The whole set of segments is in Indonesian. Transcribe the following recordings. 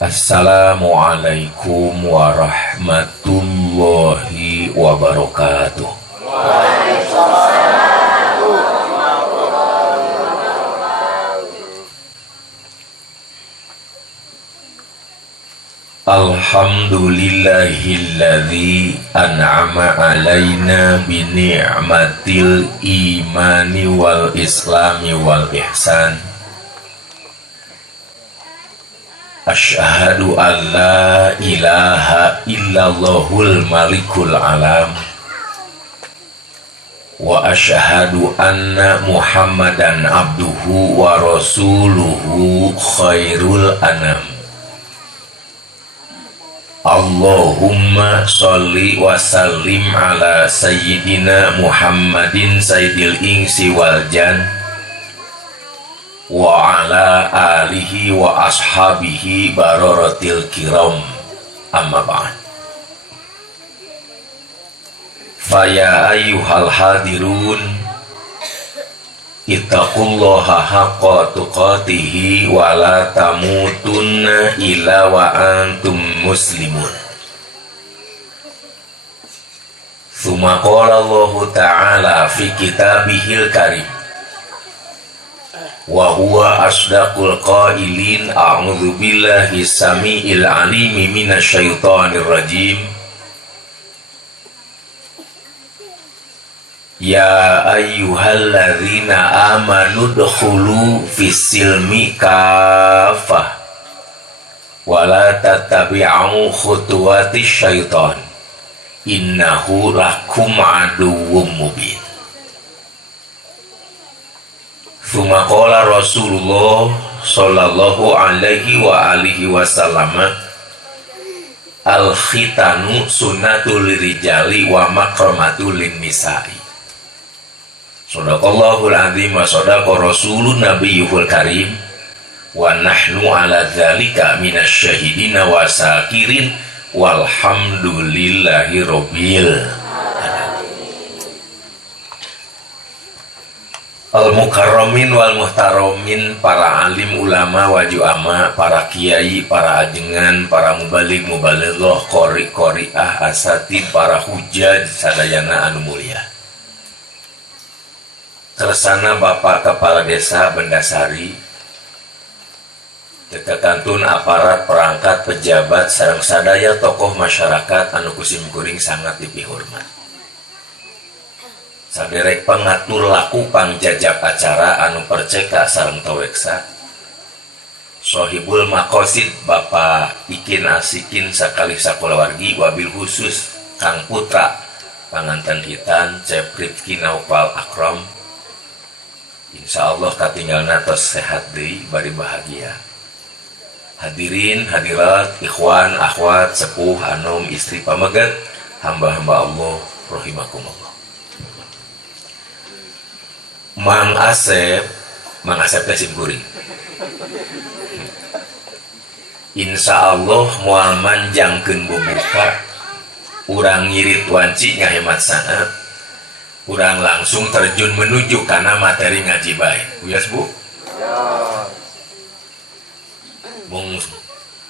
Assalamualaikum warahmatullahi wabarakatuh. Alhamdulillahilladzi an'ama alaina bi ni'matil imani wal islami wal ihsan. Asyhadu an la ilaha illallahul malikul alam wa asyhadu anna muhammadan abduhu wa rasuluhu khairul anam. Allahumma sholli wa sallim ala sayyidina Muhammadin sayyidil insi wal jan wa ala alihi wa ashabihi bararatil kiram, amma ba'd. Faya ayyuhal hadirun ittaqullaha haqqa tuqatihi wa la tamutunna illa wa antum muslimun. Tsumma qala Allah ta'ala fi kitabihil karim wa huwa asdaqul qailin a'udzu billahi samiil alimi minasyaitonir rajim. Ya ayyuhalladzina amanu dkhulu fis-silmi kafah wa la tattabi'u khutuwatis syaiton innahu lakum aduwwum mubin. Tsumma qala Rasulullah sallallahu alaihi wa alihi wasallam al-khitanu sunnatul rijali wa makramatul nisa'i. Shadaqallahul azim wa shadaqa rasulun nabiyyul karim wa nahnu ala dzalika minasyahidina wa sakirin walhamdulillahi rabbil al-mukarramin wal muhtaramin, para alim ulama wa juama, para kiai, para ajengan, para mubalig mubalighah, qori qoriah, asatid, para hujjaj sadayana anu mulia. Tersana Bapak Kepala Desa Bendasari, tekekantun aparat perangkat pejabat sareng sadaya tokoh masyarakat anu kusim kuring sangat dipihormat. Saderek pengatur laku pangjajak acara anu perceka sareng taweksa, sohibul makosid Bapak Ikin Asikin sakali sakulawargi, wabil khusus Kang Putra panganten hitan Cep Rifki Naufal Akram, insyaallah katinggalna tos sehat deui bari bahagia. Hadirin hadirat, ikhwan akhwat, sepuh anom, istri pamegat, hamba-hamba Allah rahimakumullah. Mang Asep tesim kuring, insya Allah mual manjangkeun bubuka, urang ngirit wanci ngahemat saat, urang langsung terjun menuju karena materi ngaji baik. Uyas bu? Mung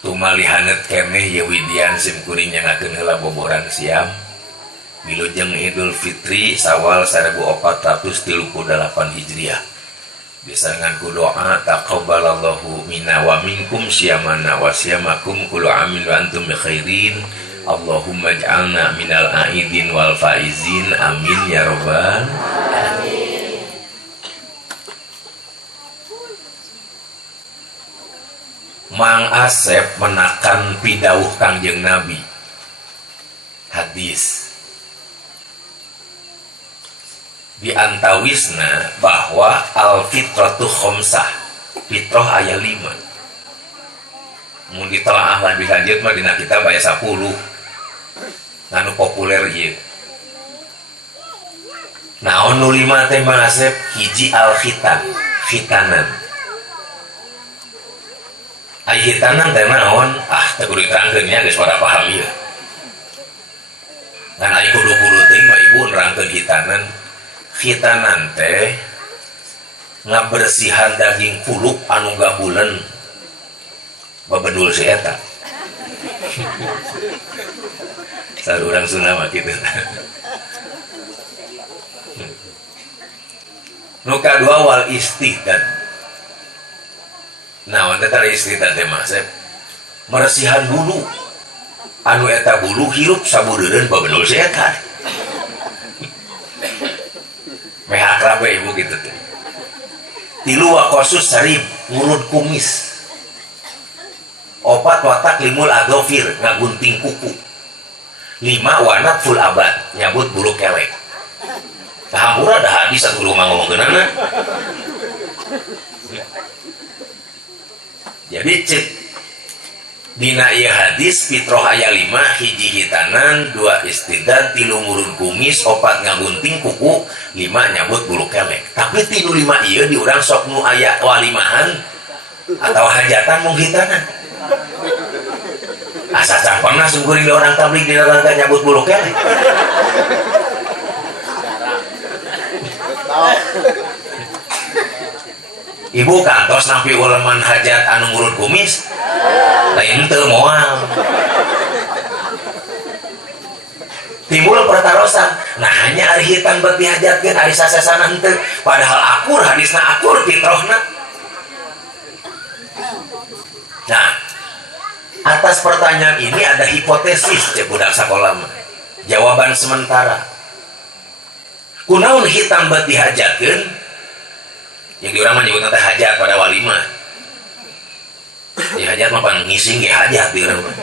tumali hanget keneh ye widian sim kuring nyangakeun heula boboran siam. Wilujeng Idul Fitri Sawal 1438 Hijriah. Disarengan ku doa taqabbalallahu minna wa minkum siyamana wa siyamakum kullu amin wa antum bi khairin. Allahumma ij'alna minal aidin wal faizin. Amin ya rabbal alamin. Mang Asep menakan pidawuh Kangjeng Nabi. Hadis di antawisna bahwa al fitratu khomsah, fitrah ayat 5. mun ditelaah lebih lanjut mah dina kita baya 10 nganu populer ieu. Naon nu 5 teh Asep? Hiji al khitan, khitanan. Ai khitanan teh naon? Teh kudu diterangkeun nya geus pada paham ieu. Ngan ai kudu-kudu teh mah ibu nerangkeun khitanan. Khitanan teh ngabersihan daging kuluk anu gabulen babedul si eta. Sarurang Sunda mah kitu. Nu kadua wal istihdad. Naon teh tara istihdad teh mah meresihan bulu anu eta bulu hirup sabudeureun babedul si eta. Meh akrab we ibu kitu teh. Tilu wa khusus sarib ngurut kumis. Opat watak limul adofir ngagunting kuku. 5 wanat full abad nyabut bulu kelek. Hampura dah hadis atuh kudu ngomongkeunana. Jadi cek dina ieu hadis fitrah aya 5 hiji hitanan 2 istidad 3 ngurun kumis 4 ngagunting kuku 5 nyabut bulu kelek. Tapi tilu 5 ieu di urang sok nu aya walimahan atau hajatan mung hitanan. Asa campangna sungkuring di orang tabligh di neraka nyabut bulu kelek. Ibu kantos nampi uleman hajat anu ngurut kumis lain teu moal. Timbul pertarosan, nah hanya ari hitam beuti hajatkeun ari sasasana henteu, padahal akur hadisna akur fitrahna. Nah, atas pertanyaan ini ada hipotesis cek budak sakola mah. Jawaban sementara. Kunaon hitam beuti hajatkeun? Yang diurang mah nyebutna teh hajat pada walimah. Di hajat mah pan ngising ge hajat di urang mah.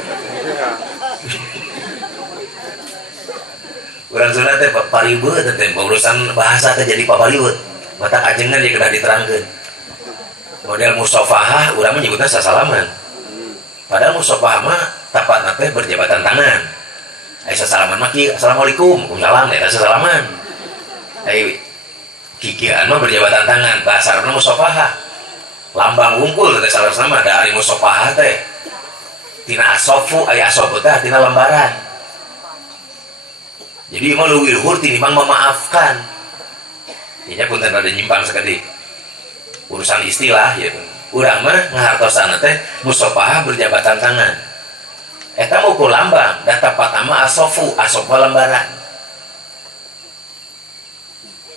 Urang Sunda teh paribeut teh urusan bahasa teh jadi paparibeut. Mata kajengna dia kena diterangkeun. Model musafahah urang mah nyebutna sasalaman. Padahal musafahah mah tapatna teh berjabatan tangan. Ai sasalaman mah ki assalamualaikum, waalaikumsalam eta sasalaman. Ai kikian mah berjabatan tangan, bahasana musafahah. Lambang wungkul teh salasna mah da ari musafahah teh. Tina asofu aya asofu teh tina lembaran. Jadi mah leuwih luhur tinimbang memaafkan. Nya punten rada nyimpang sakedik. Urusan istilah ya. Urang mah ngahartosana teh musafahah berjabatan tangan. Eta mukul lambang dan tepat nama asofu lembaran.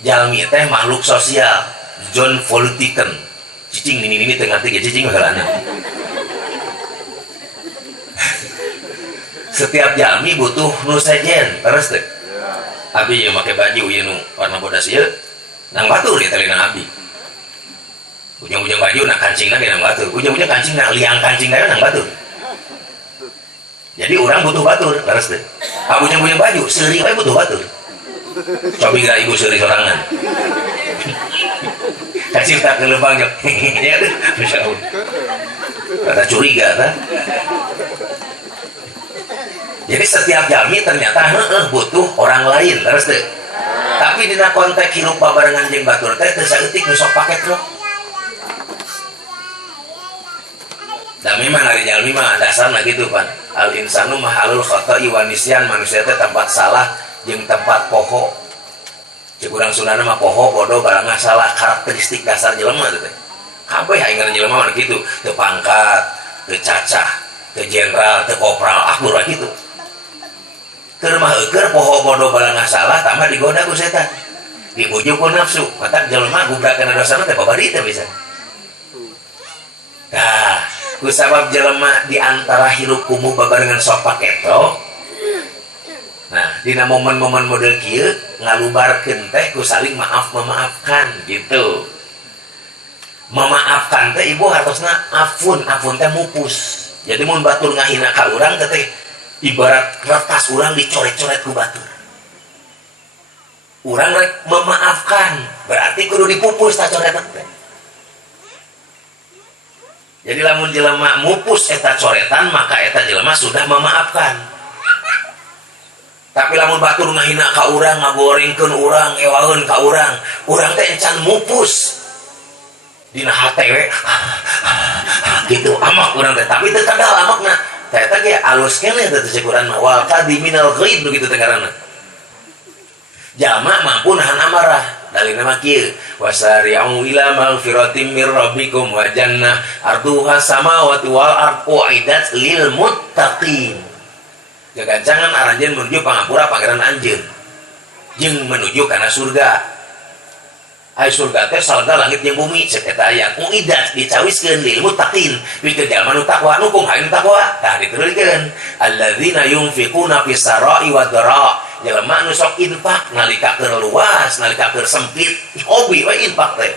Jalmi teh makhluk sosial, John Voltiken. Cicing ini tengah tiga cicing bakalana. Setiap jalmi butuh nu sejen, terus teh. Abi yang pakai baju ieu nu warna bodas ieu, nang batur ieu teh nang abi. Ujung-ujung baju nak kancingna ge nang batur, ujung-ujung kancing nak liang kancingna nang batur. Jadi orang butuh batur, terus teh. Ujung-ujung baju, seuri we butuh batur. Coba kira ibu seuri sorangan. Kasih tak ke lubang ya. Masya Allah. Kata curiga kan. Jadi setiap jalmi ternyata butuh orang lain, terus teh. Tapi dina konteks hirup babarengan jeung batur teh teu saeutik nu sok pake truk. Dan memang hari jalmi mah dasarna gitu pan. Al insanu mahalul khata'i wa nisyan, manusia teh tempat salah jeung tempat poho. Cek urang Sundana mah poho bodoh barangna salah, karakteristik dasar jelema teh. Kabeh aing jelema mah kitu, teu pangkat, teu cacah, teu jenderal, teu kopral, akur kitu. Keur mah eukeur poho bodoh barangna salah tambah digoda ku setan. Dibujuk ku nafsu, mata jelema gubrakeun dosana teh babari teh bisa. Nah, kusabab jelema di antara hirup kumuh babarengan sok paketo. Nah, dina momen-momen model kieu ngalubarkeun teh ku saling maaf memaafkan gitu. Memaafkan teh ibu hartosna afun teh mupus. Jadi mun batur ngahina ka urang teh ibarat kertas urang dicoret-coret ku batur. Urang rek memaafkan, berarti kudu dipupus ta coretan teh. Jadi lamun jelema mupus eta coretan maka eta jelema sudah memaafkan. Tapi lamun batur ngahina ka urang, ngagorengkeun urang, ewaeun ka urang teh encan mupus dina hate we gitu amak urang teh, tapi teu kadal amakna teh eta ge alus keneh teh cek urang mah wal qadiminal ghaid begitu teh ngaranna. Jalma mampu nahan amarah dalilna mah kieu wasari'u ila maghfiratin mir rabbikum wa jannah arduha samawati wal ardu uiddat lil muttaqin. Gagancangan aranjeun menuju pangapura pangeran anjeun jeung menuju kana surga. Ai surga teh salga langit jeung bumi ceuk eta aya uiddat dicawiskeun lil muttaqin pikeun jalma nu takwa nu kumaha takwa tah dituliskeun alladzina yunfiquna fis sarai wad dara jalma nu sok infak nalika keur luas nalika keur sempit hobi we infak teh.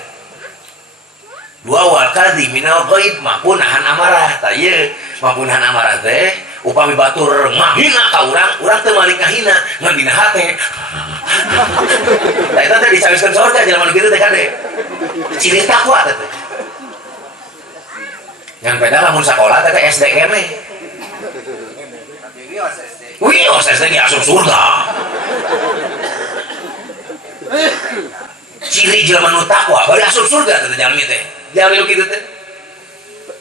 Dua wal kadhiminal ghaib mampu nahan amarah tah ieu mampu nahan amarah teh upami batur ngahina ka urang teu malik ngahina ngan dina hate tah eta teh dicawiskeun surga jelema nu kitu teh kade ciri takwa teh yang beda lamun sakola teh SD keneh wios SD ge asup surga ciri jelema nu takwa bari asup surga teh jalmi teh jalmi nu kitu teh.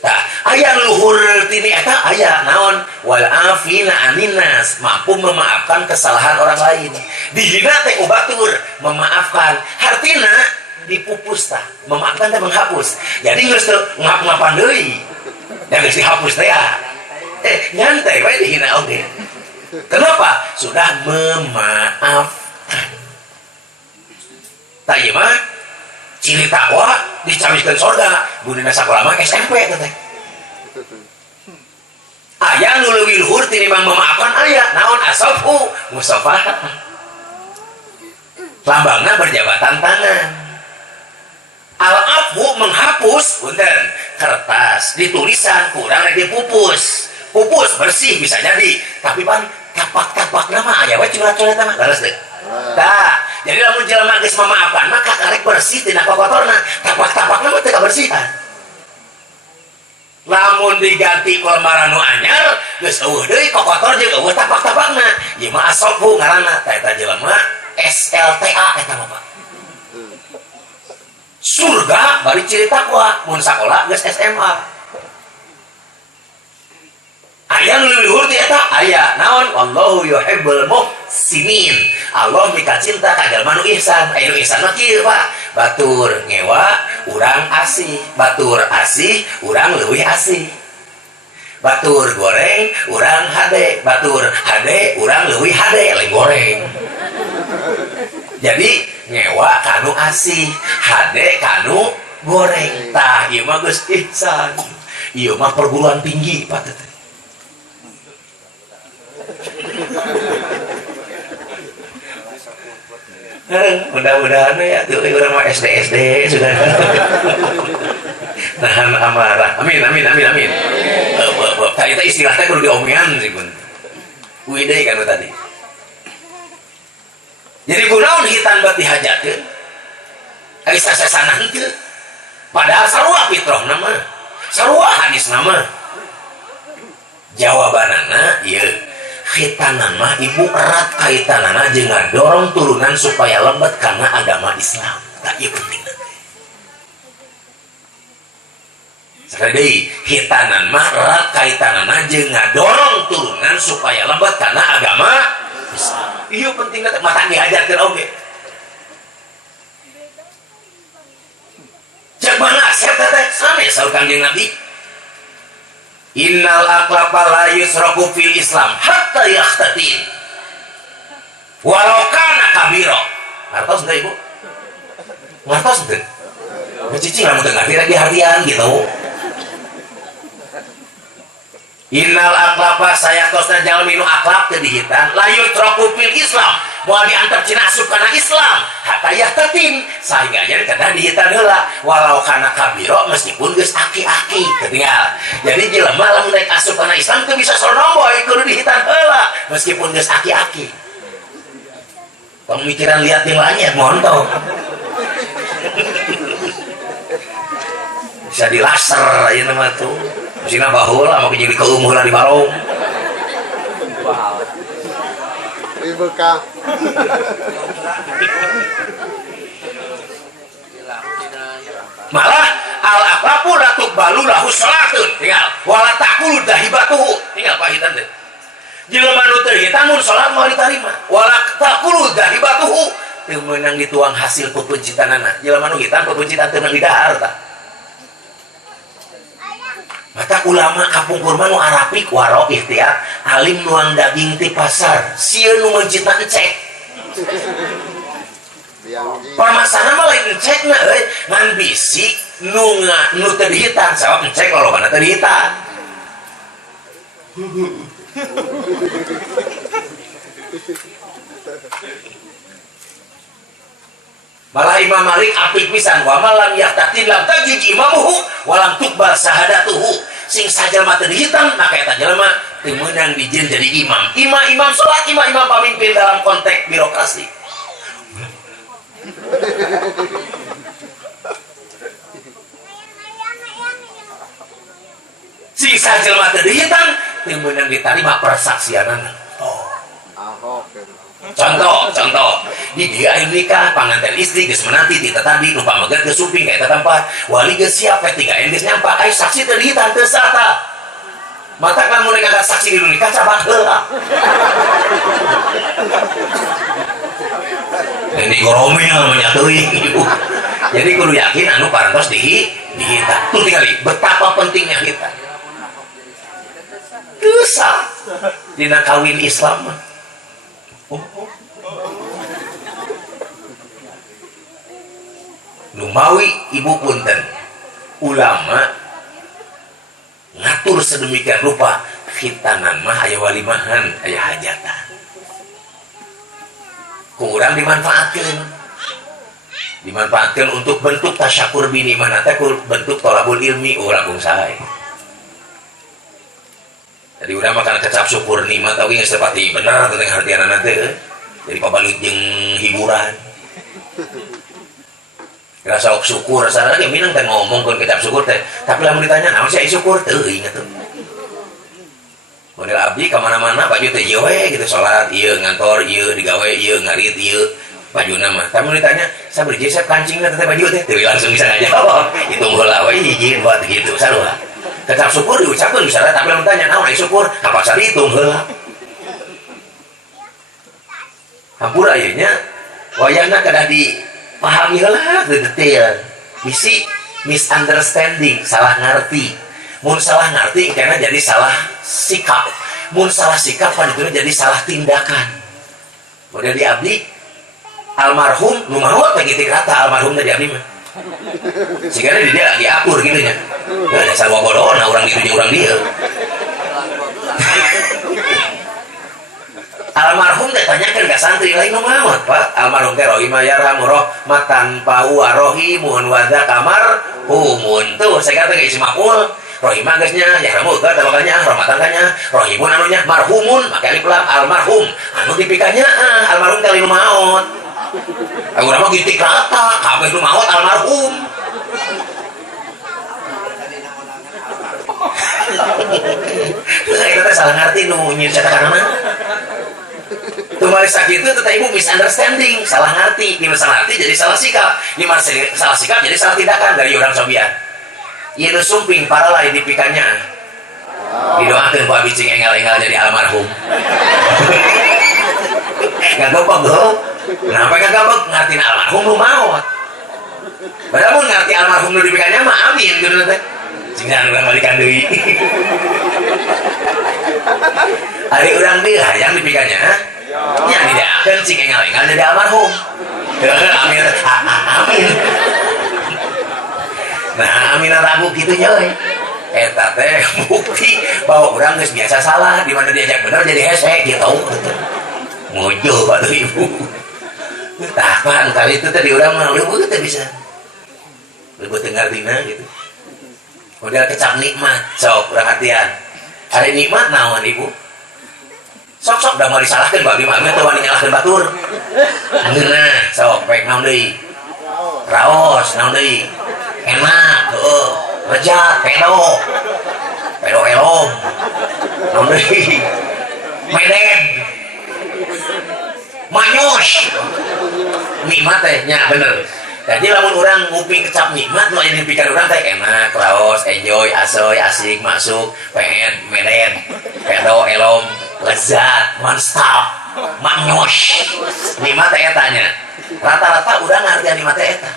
Tah aya luhur tini eta aya naon wal afina aninas mampu memaafkan kesalahan orang lain. Dihina teh batur memaafkan hartina dipupus tah memaafkan teh menghapus. Jadi geus teu ngap-ngapan deui. Da geus dihapus teh ya. Nyantai we dihina oge. Kenapa? Sudah memaafkan. Tah ieu mah ciri takwa dicawiskeun surga budina sakola mah SMP teh. Aya nu leuwih luhur tinimbang memaafkan aya naon asafu musafah. Lambangna berjabatan tangan. Al-afu menghapus punten kertas ditulisan kurang dipupus. Pupus bersih bisa jadi tapi pan tapak-tapakna mah aya we curat-curatna mah leres teh. Tah, jadi lamun jelema geus memaafkan maka karek bersih tina kotorna, tapak-tapakna mah teu kabersihan. Lamun diganti ku lembaran nu anyar, geus eueuh deui kotor jeung eueuh tapak-tapakna. Ieu mah asobu ngaranna, tah eta jelema SLTA eta mah Pak. Surga bari ciri takwa, mun sakola geus SMA. Aya nu luhur ti eta aya naon wallahu yuhibbul muhsinin. Allah mika cinta ka jalma nu ihsan. Aya nu ihsan mah kieu Pak. Batur ngewa urang asih, batur asih urang leuwih asih. Batur goreng urang hade, batur hade urang leuwih hade lain goreng. Jadi ngewa kanu asih, hade kanu goreng. Tah ieu mah geus ihsan. Ieu mah perguruan tinggi Pak teh. Mudah-mudahan ya tuh orang mah SD sudah nahan amarah. Amin. Tadi istilahnya kudu diomongan sih pun. Widai kan tadi. Jadi kunaon hitan bat dihajakeun. Ari sasasanan teu. Padahal sarua fitrah nama. Sarua hadis nama. Jawabanana ieu. Khitanan mah ibu erat kaitanana jeung ngadorong turunan supaya lebat karena agama Islam. Tah ieu penting. Sekali deui, khitanan mah erat kaitanana jeung ngadorong turunan supaya lebat karena agama Islam. Ieu penting mata diajarkeun oge. Cek mana asep teh sami saur Kangjeng Nabi. Innal aqlaba la yusraku fil Islam hatta yakhtatin walau kana kabira. Ngartos teu Ibu? Ngartos teu? Cicing lamun teu ngarti lagi harian gitu. Innal aqlaba sayaqtosna jalmi nu aqlab teu dihitan la yusraku fil Islam moal diantar cina asup kana Islam hatta yakhtatin sehingga nya kada dihitan heula walau kana kabiro meskipun geus aki-aki ketinggal. Jadi jelema lamun rek asup kana Islam teu bisa sonomboy kudu dihitan heula meskipun geus aki-aki. Pemikiran lihat yang langit mohon tau. bisa dilaser aja nama tuh mesinnya baheula mau jadi keumuh lah di balong Ibu kah? malah al apapun latuk balu lahu salatun tinggal wala takulu dahibatuhu tinggal pahitan deh jelema nu teu hitam mun salat mau diterima wala takulu dahibatuhu teu meunang dituang hasil pepencitanana jelema nu hitam pepencitan teu meunang didahar tah mata ulama kapungkur mah nu arapik waro ikhtiar alim nuang daging ti pasar sieun nu mencita cek permasalahan mah lain cek na ngan bisi nu teu dihitan sabab cek lolobana teu dihitan malah Imam Malik apik pisan wa malam yahtatin lam tajid imamuhu walam tukbal sahadatuhu sing sajelma teu dihitam maka eta jelema teu meunang dijieun jadi imam salat imam pamimpin dalam konteks birokrasi sing sajelma teu dihitam teu meunang ditarima persaksianana contoh di dia nikah panganten istri geus menanti ti tadi nu pamegat geus suping ka eta tempat wali geus siap ka 3 geus nyampa ai saksi teu dihitan teu sata mata kamu nikah saksi di nikah cabang heula ini goromil menyateuing ibu jadi kudu yakin anu parantos dihitan tuh tinggali betapa pentingnya hitan dosa dina kawin Islam mah Lumawi ibu punten ulama ngatur sedemikian rupa khitanan mah aya walimahan aya hajatan kurang dimanfaatkan untuk bentuk tasyakur bini mana teh bentuk tolabul ilmi urang sae jadi urang makan kecap syukur nikmat tapi geus tepati bener tentang hartianana teh jadi pabalut jeung hiburan rasa syukur sana ge minang teh ngomong keun kecap syukur teh tapi lamun ditanya naon sih syukur teu inget tuh model abdi ka mana-mana baju teh ieu we gitu salat ieu ngantor ieu digawe ieu ngarit ieu bajuna mah tapi ditanya sabari jesep kancingna teh baju teh teu langsung bisa ngajawab itu heula we hiji buat gitu sarua kecap syukur diucapkeun misalnya tapi lamun tanya naon ai syukur apa sari hitung heula hampura ieu nya wayahna kada dipahami heula detail bisi misunderstanding salah ngarti mun salah ngarti karena jadi salah sikap mun salah sikap kan itu jadi salah tindakan model di abdi almarhum nu maot begitu kata almarhum tadi abdi mah sehingga dia lagi akur gitu nya dasar bodoh nah orang itu orang dia almarhum teh tanyakeun ka santri lain nu maot Pak almarhum teh rohima yarhamu rahmatan pahuwa rohimun wa zakamar humun tuh saya kata geus maful rohimah geusnya yarhamu ka tabakannya rahmatan kanya rohimun anunya marhumun maka alif lam almarhum anu dipikanya almarhum teh lain nu maot urang mah gitik rata kabeh nu maot almarhum kita salah ngerti nu nyin cetakanana Tumali sakit itu tetap ibu misunderstanding, salah ngerti, di salah ngerti jadi salah sikap, di salah sikap jadi salah tindakan dari orang sobian. Ia sumping para lain dipikannya, didoakan Pak Bicing engal-engal jadi almarhum. Gak gampang bro, kenapa gak gampang ngertiin almarhum lu mau? Padahal mau ngerti almarhum lu dipikannya mah amin gitu nanti. Jangan ulang balikan deui. Hari orang dia yang dipikannya, ya tidak akan cing engal-engal jadi almarhum. Amin, amin. Nah, amin ragu gitu nyoy. Eta teh bukti bahwa orang geus biasa salah, di mana diajak bener jadi hese gitu. Ngujuh Pak Ibu. Tahan kali itu tadi orang mah lu teh bisa. Lu dengar dina gitu. Udah kecap nikmat, sok perhatian. Hari nikmat naon Ibu? Sok-sok udah mau disalahkan Mbak Bima, tuh wani nyalahkan batur. Nah, sok pek naon deui? Raos naon deui? Enak, tuh. lejat pedo elom nondeui meden manyos nikmat teh nya bener. Jadi lamun orang nguping kecap nikmat nu aya di pikiran urang teh enak, raos, enjoy, asoy, asik, masuk, pengen, meden, pedo, elom, lezat, mantap, manyos. Nikmat teh eta nya. Rata-rata urang ngartian nikmat teh eta.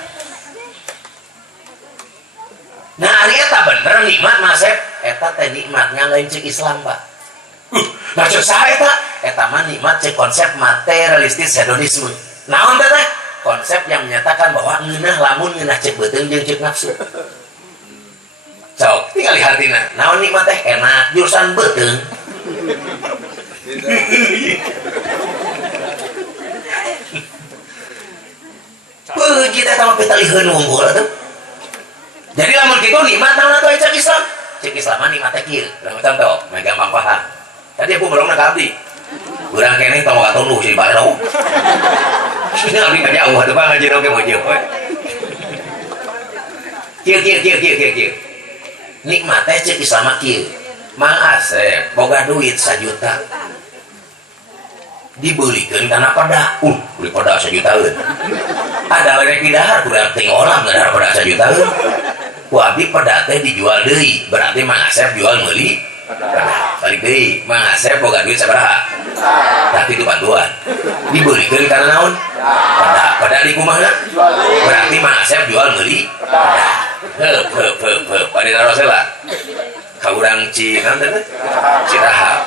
Nah, ari eta bener nikmat Masep, eta teh nikmatnya lain cek Islam, Pak. Nah, cek saha eta? Eta mah nikmat cek konsep materialistis hedonisme. Naon teh teh? Konsep yang menyatakan bahwa ngeunah lamun ngeunah cek beuteung jeung cek nafsu. Sok, tinggal lihat hatina. Naon nikmat teh enak jurusan beuteung. Puji teh sama pitaliheun unggul atuh. Jadi lamun kitu nikmat naon atuh cek Islam? Cek Islam mah nikmat teh kieu. Urang contoh, mah gampang paham. Tadi aku belum nak abdi. Urang keneh tong katunduh si bareng. Ini abdi ka jauh atuh Bang ngaji oge mojo. Kieu. Nikmat teh cek Islam mah kieu. Mang Asep boga duit 1 juta. Dibelikeun kana pada. Beli pada 1 jutaan. Ada lerek dahar kurang ting orang ngadar pada 1 jutaan. Ku abdi pada teh dijual deui, berarti Mang Asep jual meuli. Balik deui, Mang Asep boga duit sabaraha? Tapi itu bantuan. Dibelikeun kana naon? Pada di kumaha? Berarti Mang Asep jual meuli. Heup. Pada taruh lah. Ka urang Cina teh Cirahap.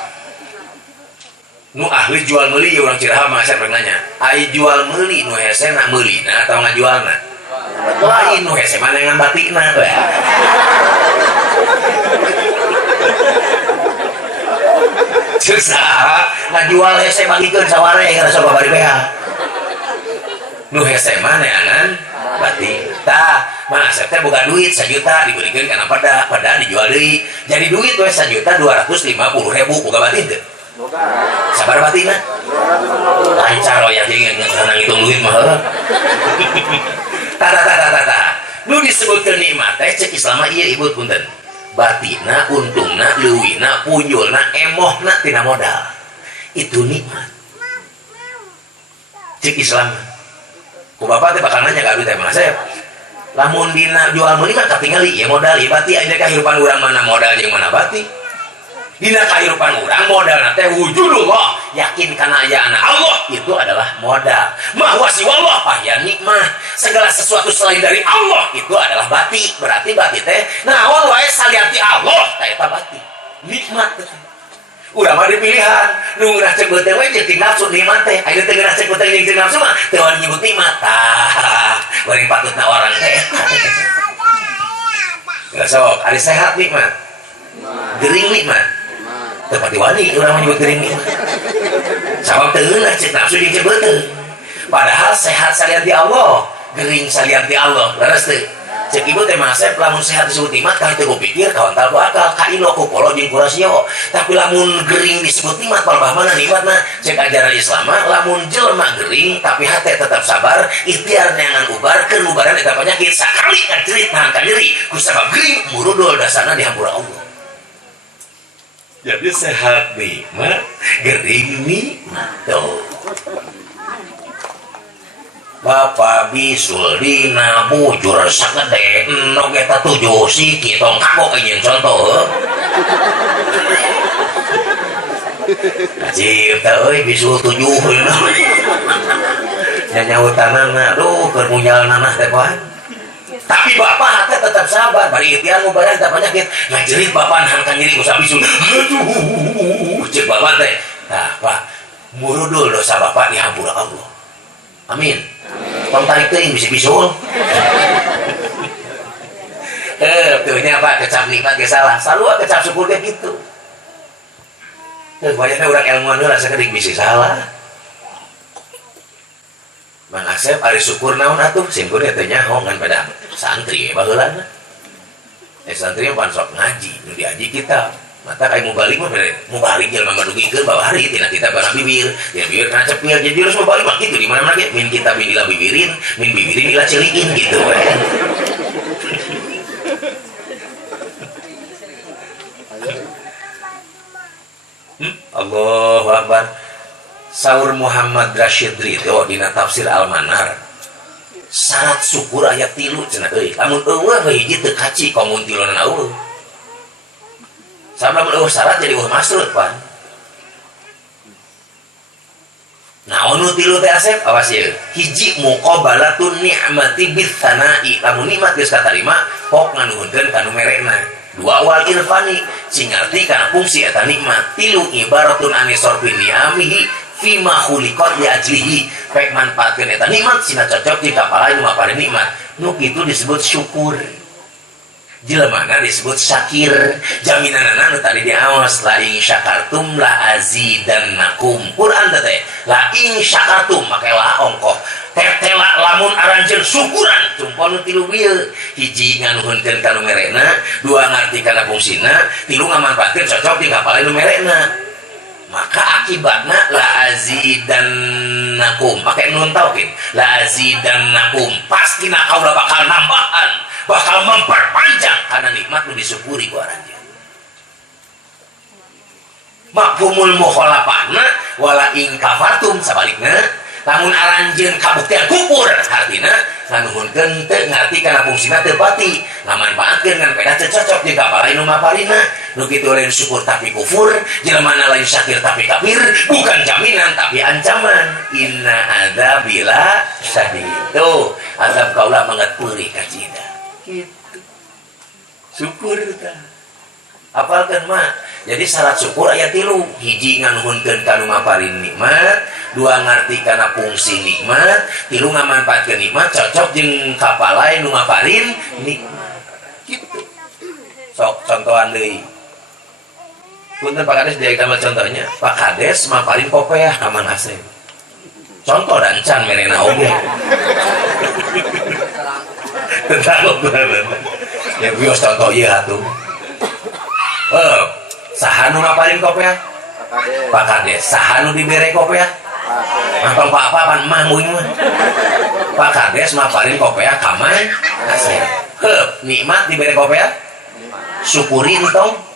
Nu ahli jual meuli urang Cirahap Mang Asep nanya. Ai jual meuli nu hese na meulina atau ngajualna? Lain nu hese mana yang batikna we. Susah ngajual hese bagikeun saware rasa babari beha. Nu hese mana angan batik. Tah, Mang Asep teh boga duit 1 juta dibelikeun kana pada dijual deui. Jadi duit we 1.250.000 boga batin teu? Boga. Sabar batina? Lancar we yang ngeunang ngitung duit mah. Tata. Nu disebutkeun nikmat teh cek Islam mah ieu ibu punten. Batina, untungna, leuwihna, punjulna, emohna tina modal. Itu nikmat. Cek Islam. Ku bapak teh bakal nanya ka abdi teh Mang Asep. Lamun dina jual meuli mah katingali ieu modal, ieu bati aya kahirupan urang mana modal jeung mana bati. Dina kahirupan urang modalna teh wujudullah, yakin kana ayaana Allah itu adalah modal. Mahwa siwallah ya nikmat. Segala sesuatu selain dari Allah itu adalah bati. Berarti bati teh naon wae salianti Allah tah eta bati. Nikmat teh. Urang mah dipilihan, nu ngeunah cek beuteung we jeung nafsu nikmat teh. Aya teu ngeunah cek beuteung jeung nafsu mah teu wani nyebut nikmat. Tah, bari patutna orang teh. Geus sok, ari sehat nikmat. Gering nikmat. Tepat wani urang menyebut gering nikmat. Sabab teu ngeunah cek nafsu jeung cek beuteung. Padahal sehat salianti Allah, gering salianti Allah. Leres teu? Cek ibu teh Mang Asep lamun sehat disebut nikmat ka teu pikir kawantal ku akal ka ilo ku polo jeung ku rasio. Tapi lamun gering disebut nikmat palbah mana nikmatna? Cek ajaran Islam lamun jelema gering tapi hate tetap sabar, ikhtiar neangan ubarkeun ubaran eta penyakit sakali ngaceurit nahankan diri kusabab gering murudul dasarna di hampura Allah. Jadi sehat nikmat, gering nikmat tuh. Bapak bisul dina bujur sagede endog eta 7 siki tong kagok jeung contoh. Cip teh euy bisul 7 nya nyautanana aduh keur munyal nanah teh pan. Tapi bapak hate tetap sabar bari ikhtiar ngubaran teh penyakit ngajerit bapak nahankan diri ku sabisul. Aduh cek bapak teh. Nah, Pak, murudul dosa bapak di hampura Allah. Amin. Tong tarik teuing bisi-bisul. Tuhnya Pak kecap nikmat ge salah. Sarua kecap syukur ge kitu. Teu banyakna urang ilmuwan heula sakedik bisi salah. Mang Asep ari syukur naon atuh? Singkur teh nyaho ngan pada santri baheulana. Santri pan sok ngaji, nu diaji kita. Mata kayak mubalik mah mubalik jelema ngadugikeun babari tina kita barang bibir, ya bibir kana cepil jadi harus mubalik mah kitu di mana-mana ge min kita bin ila bibirin, min bibirin ila celiin gitu we. Allahu Akbar. Saur Muhammad Rashid Ridho dina tafsir Al-Manar, syarat syukur ayat 3 cenah euy. Lamun eueuh hiji teu kaci komun tilunan eueuh. Sabda eueuh syarat jadi eueuh masrut pan. Naon nu tilu teh Asep? Awas ieu. Hiji muqabalatun ni'mati bitsana'i. Lamun nikmat geus katarima, pok nganuhunkeun ka nu merekna. Dua wal irfani, sing ngarti kana fungsi eta nikmat. Tilu ibaratun anisorfi ni'amihi fima khuliqat li ajlihi. Pek manfaatkeun eta nikmat sina cocok di kapal nu mapari nikmat. Nu kitu disebut syukur. Jelemana disebut syakir. Jaminanana nu tadi diaos la in syakartum la azidannakum. Quran teh la in syakartum make la ongkoh. Tetela lamun aranjeun syukuran cumpol nu tilu bieu. Hiji nganuhunkeun ka nu merekna, dua ngarti kana fungsina, tilu ngamanfaatkeun cocok di kapal nu merekna. Maka akibatna la azidannakum make nun tauhid. La azidannakum pasti kaula bakal nambahan, bakal memperpanjang karena nikmat nu disyukuri ku aranjeun. Mafhumul mukhalafahna wala in kafartum sabalikna, lamun aranjeun kabuktian kufur artina nganuhunkeun teu ngarti kana fungsina teu pati, ngamanfaatkeun ngan peda teu cocok jeung kapal nu maparina. Nu kitu lain syukur tapi kufur, jelema lain syakir tapi kafir, bukan jaminan tapi ancaman. Inna adzabila syadid. Tuh, azab kaula mangat peurih ka cida. Gitu. Syukur tah. Apalkeun mah. Jadi syarat syukur aya 3. Hiji nganuhunkeun ka nu maparin nikmat, 2 ngarti kana fungsi nikmat, 3 ngamanfaatkeun nikmat cocok jeung kapalae nu maparin nikmat. Gitu. Sok contohan deui. Punten Pak Kades dia gambar contohnya. Pak Kades maparin kopiah ka Mang Asep. Contoh dan can merena oge. Tentang ya bios contoh ieu atuh. Saha nu maparin kopiah? Pak Kades. Saha nu dibere kopiah? Mantong Pak Papan manguing mah. Pak Kades maparin kopiah ka Mang Asep. Nikmat dibere kopiah? Syukuri entong.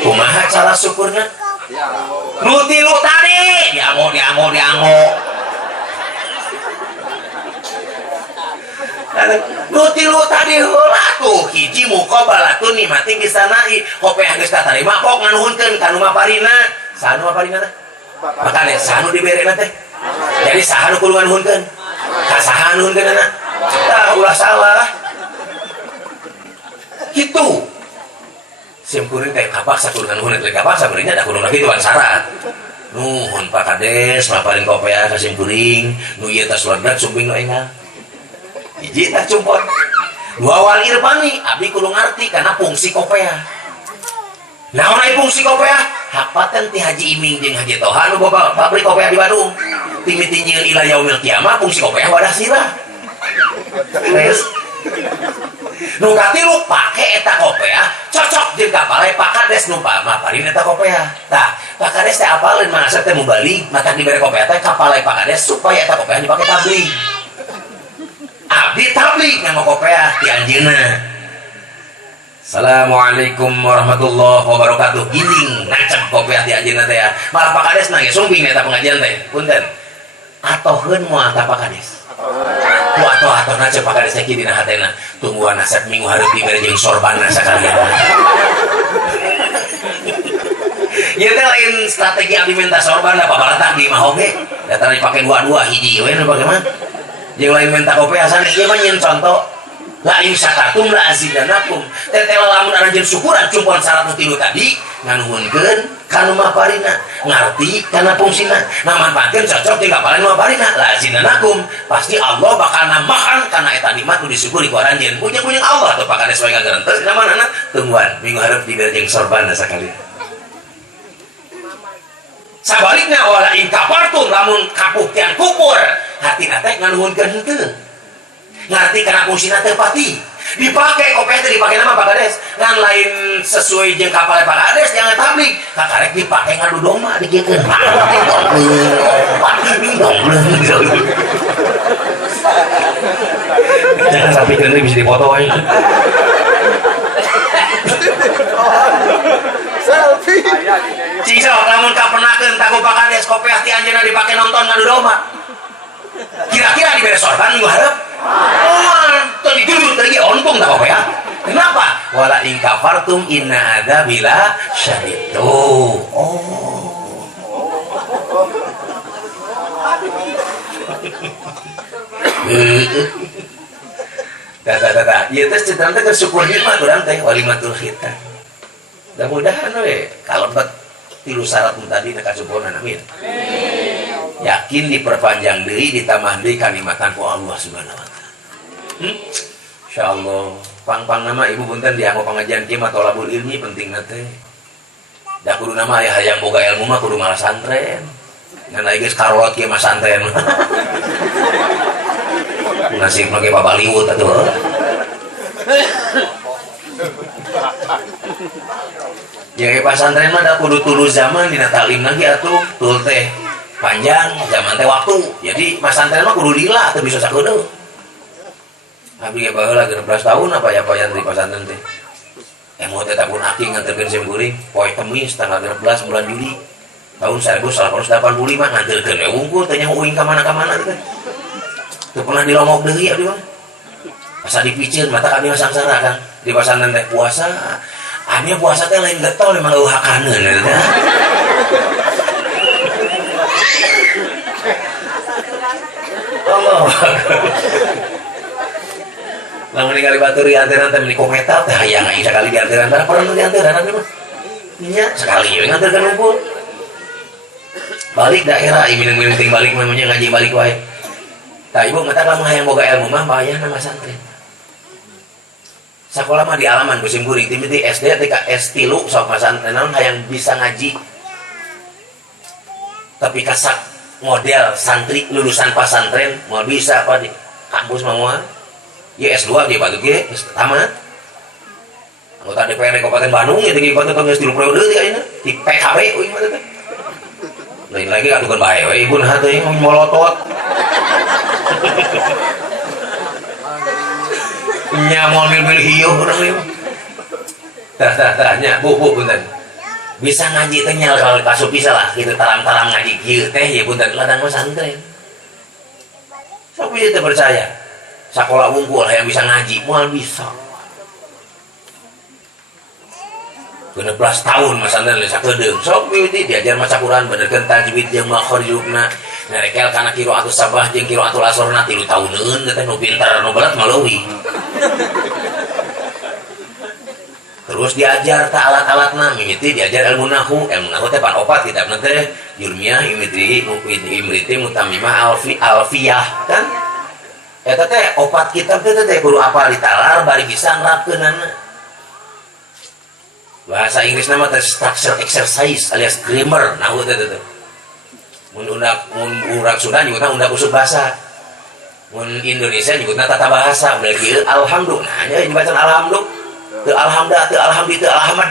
Kumaha cara syukurna? Nu tilu tadi diango. Nu tilu tadi heula tuh hiji muqabalatun nikmati bisanai. Kopiah geus katarima kok nganuhunkeun ka nu maparina. Saha nu maparina teh? Makane saha nu diberena teh? Jadi saha nu kudu nganuhunkeun? Ka saha nuhunkeunna? Tah ulah salah. Kitu. Simkuring kayak kapaksa kudu nganuhun teh kapaksa beureungnya da kudu kitu syarat. Nuhun Pak Kades maparin kopiah ka simkuring, nu ieu teh surat sumping nu enggal. Hiji tah cumpot. 2 wal irfani abdi kudu ngarti kana fungsi kopiah. Naon aya fungsi kopiah? Hapatan ti Haji Iming jeung Haji Toha nu boga pabrik kopiah di Bandung. Timiti nyieun ila yaumil kiamah fungsi kopiah wadah sirah. Terus nu katilu pake eta kopiah cocok jeung kapalae Pak Kades nu maparin eta kopiah. Tah, Pak Kades teh apaleun Mang Asep teh mau balik, maka dibere kopiah teh kapalae Pak Kades supaya eta kopiah dipake tabligh. Abdi tabligh nganggo kopiah ti anjeunna. Assalamualaikum warahmatullahi wabarakatuh. Giling ngacep kopiah ti anjeunna teh. Malah Pak Kades nangis sumping eta pengajian teh. Punten. Atoheun moal ta Pak Kades. Ku atoh na Pak Kades teh dina hatena. Tungguan Asep minggu hareup dibere jeung sorbanna sakalian. Ieu teh lain strategi abdi minta sorban da pabalatak di mah oge. Datang dipake 2 hiji we nu bagaimana? Jeung lain minta kopiah sanes ieu mah nyeun contoh. La in syakartum la azidannakum. Tetela lamun aranjeun syukuran cumpon syarat nu 3 tadi nganuhunkeun kana maparina, ngarti kana fungsina, ngamanfaatkeun cocok jeung kapalae maparina, la azidannakum. Pasti Allah bakal nambahan kana eta nikmat nu disyukuri ku aranjeun. Punya Allah teu Pak Kades wae ngagerentes na manana tungguan minggu hareup dibere jeung sorbanna sakalian. Sabalikna wala in kafartum lamun kabuktian kufur, hatina teh nganuhunkeun henteu. Ngarti kana fungsina teu pati. Dipake kopiah teh dipake nama Pak Kades. Ngan lain sesuai jeung kapal Pak Kades jangan tabligh. Kakarek dipake ngadu domba digeukeun. Jangan sampai kena bisa dipoto wae. Selfie. Cing sok lamun kapenakeun tagu pakades kopi hati anjeunna dipake nonton ngadu domba. Kira-kira di beres sorban minggu hareup? Oh, tadi duduk tadi ontung tak apa ya? Kenapa? Wala in kafartum inna adzabila syadid. Oh. Tata. Ieu teh cetan teh syukur nikmat urang teh walimatul khitan. Mudah-mudahan we kalebet tilu syarat tadi na kasempurna amin. Yakin diperpanjang deui ditambah deui kanikmatan ku Allah Subhanahu wa taala. Insyaallah pang nama ibu punten dianggo pengajian kieu mah tolabul ilmi pentingna teh. Da kudu nama aya hayang boga ilmu mah kudu malah santren. Ngan aya geus karolot kieu mah santren. Nasib lagi babaliwut atuh. Ya pasantren mah da kudu tulu zaman dina talim lagi atuh tul teh panjang zaman teh waktu. Jadi pasantren mah kudu lila teu bisa sakeudeuh. Abdi ge baheula 16 tahun apa ya payan di pasantren teh. Emo teh tabun aking nganterkeun sim kuring poe Kemis tanggal 16 bulan Juli tahun 1985 nganterkeun we wungkul teh nya uing ka mana-mana teh. Teu pernah dilongok deui abdi mah. Asa dipicieun mata abdi mah sangsara kan di pasantren teh puasa. Abdi puasa teh lain getol memang euhakaneun eta. Allah. Lamun ningali batur di anteran teh meni kometa teh hayang aing sakali di anteran teh pernah di anteran abdi mah. Nya sekali we nganterkeun ngumpul. Balik daerah minum-minum ting balik namanya ngaji balik wae. Tah ibu mata lamun hayang boga ilmu mah bayar nama santri. Sakola mah di alaman musim kuring timiti SD TK S3 sok pasantren naon hayang bisa ngaji. Tapi kasak model santri lulusan pasantren mau bisa apa di kampus mah moal. Ya S2 dia batu ge tamat. Anggota DPRD Kabupaten Bandung ya tinggi batu geus 3 periode teh ayeuna di PKB euy mah teh. Lain lagi atukeun bae we ibu nah teh molotot. Nya mobil hiuh urang ieu. Tah nya bu punten. Bisa ngaji teh nya kalau kasup bisa lah kitu taram-taram ngaji kieu teh ya punten ladang pesantren. Sok bisa teh percaya. Sakola wungkul yang bisa ngaji moal bisa. 16 tahun masana geus sakedeung sok mieuti diajar maca Quran benerkeun tajwid jeung makharijna narekel kana qiraatus sabah jeung qiraatul asrna 3 tauneun teh nu pinter nu berat maleuwi. Terus diajar ta alat-alatna mimiti diajar ilmu nahwu teh pan opat kitabna teh Yurmiyah Imriti Mutamimah Alfiyah kan eta teh opat kitab teh kudu apal ditalar bari bisa nerapkeunana. Bahasa Inggris nama teh structure exercise alias grammar nahwu teh teh. Mun urang Sunda nyebutna unda usub basa. Mun Indonesia nyebutna tata bahasa. Berarti alhamdulillah. Nah, nya dibaca alhamdulillah. Teu alhamdulillah, teu alhamdulillah, teu alhamad.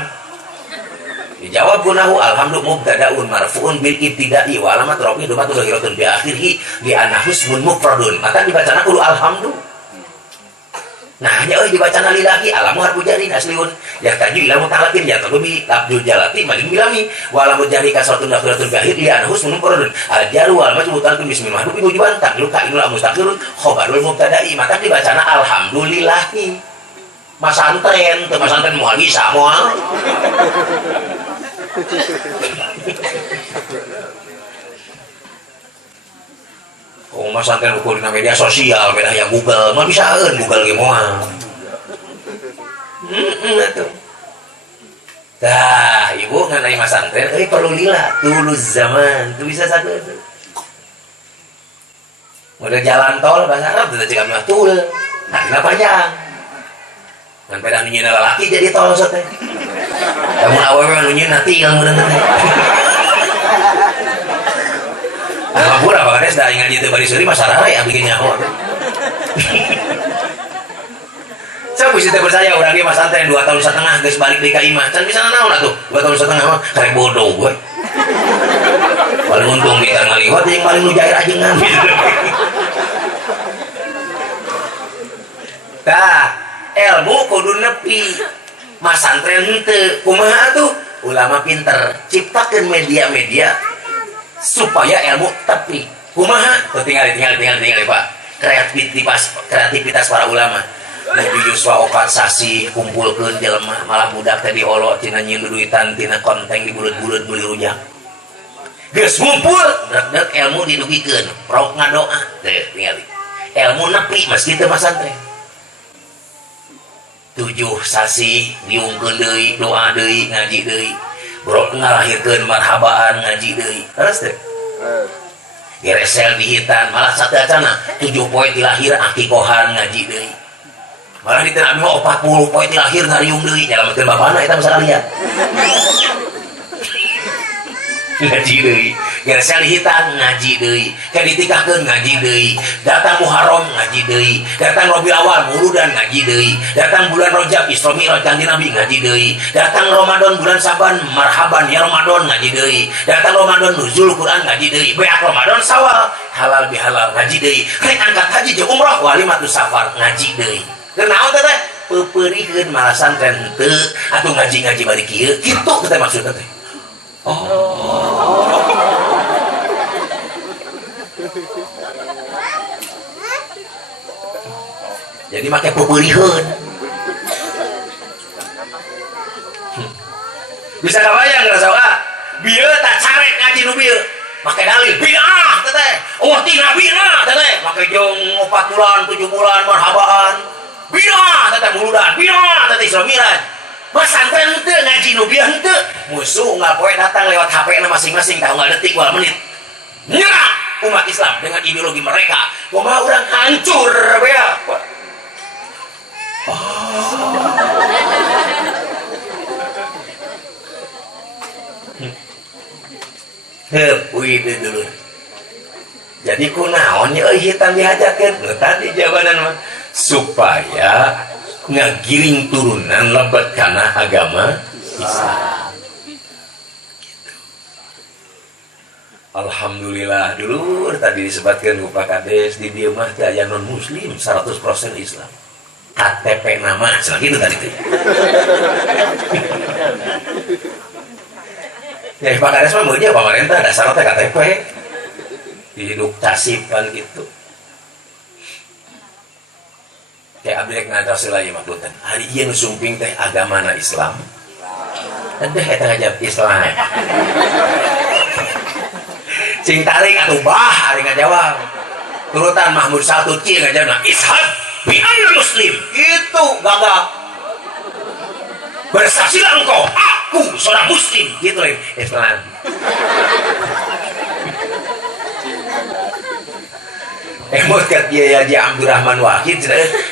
Dijawab gunahu alhamdulillah mubtadaun marfuun bil ibtida'i wa alamat rafi domatu zahiratun bi akhirih li annahu ismun mufradun. Maka dibacana kudu alhamdulillah. Nah, nya euy dibacana lillahi alamu harfu jarin asliun ya taju ilamu talakin ya tabi abdul jalati majnun bilami wa alamu jari kasratun dakhiratun bi akhir li annahu ismun mufradun al jaru wal majrur talqin bismil mahdhuf ibu juban taklu ka inul mustaqirun khabarul mubtada'i maka dibacana alhamdulillahi. Masantren teu masantren moal bisa moal. Oh, masantren ukur dina media sosial beda yang Google mah bisaeun Google ge moal. Atuh. Tah, ibu ngan aya masantren euy perlu lila tulus zaman teu bisa sakeudeuh. Model jalan tol bahasa Arab teh cek mah tul. Nah, dina panjang. Kan peda nu nyeuna lalaki jadi tol teh. Lamun awewe nu nyeuna tinggal mun teh. Alhamdulillah apa kades dah ingat itu bari suri masalah ya bikin nyaho. Saya bisa percaya orang dia masantren 2 tahun setengah geus balik di ka imah. Can bisa naon atuh 2 tahun setengah mah karek bodoh gue. Paling untung kita ngaliwat yang paling nu jair ajengan. Tah, ilmu kudu nepi. Masantren henteu kumaha atuh ulama pinter ciptakan media-media supaya ilmu tapi kumaha tuh tinggal Pak, kreativitas para ulama. Nabi Yuswa opat sasi kumpulkeun jelema malah budak tadi olo tina nyieu duitan tina konteng di bulet-bulet beli rujak geus ngumpul dek ilmu didugikeun rok ngadoa teh tinggal ilmu nepi meski teu masantren 7 sasi diungkeun deui doa deui ngaji deui bro ngalahirkeun marhabaan ngaji deui terus teh geresel dihitan malah sateacana 7 poe di lahir akikohan ngaji deui malah di tanah mau 40 poin lahir ngariung deui nyalametkeun bapana eta misalkan lihat ngaji deui geresel dihitan ngaji deui ka ditikahkeun ngaji deui datang Muharram ngaji deui datang Rabiul Awal muludan ngaji deui datang bulan Rajab Isra Mi'raj kanjeng Nabi ngaji deui datang Ramadan bulan Saban marhaban ya Ramadan ngaji deui datang Ramadan nuzul Quran ngaji deui beak Ramadan Sawal halal bihalal ngaji deui rek angkat haji jeung umrah walimatus safar ngaji deui kenaon teh peupeurikeun malah santren teu atuh ngaji-ngaji bari kieu kitu teh maksudna teh. Jadi make peupeurikeun. Bisa kabayang rasa bieu tak carek ngaji nu bieu. Make dalil bid'ah teh. Oh tina bid'ah teh. Make jeung 4 bulan 7 bulan marhabaan. Bid'ah teh muludan, bid'ah teh Isra Mi'raj. Pesantren teu ngaji nu bieu teu. Musuh ngapoe datang lewat HP-na masing-masing tahu enggak detik wala menit. Nyerang umat Islam dengan ideologi mereka. Kumaha urang hancur bea. Dulu. Jadi kunaon nya hitam dihajakeun tadi jawaban mah supaya ngagiring turunan lebat kana agama Islam. Gitu. Alhamdulillah dulu tadi disebutkan ku Pak Kades di dieu mah teh aya non muslim 100% Islam. KTP nama gitu tadi tuh. Ya Pak Kades mah meunnya pemerintah dasar teh KTP. Hidup casipan gitu. Kayak abdi ngadosel ieu mah punten. Hari ieu nu sumping teh agamana Islam. Teh eta ngajab Islam. Cing taring atuh bah ari ngajawab. Turutan Mahmud satu cing ngajawabna ishad bi anna muslim. Itu gagah. Bersaksilah engkau aku seorang muslim gitu Islam. Emot kat dia Haji Abdurrahman Wahid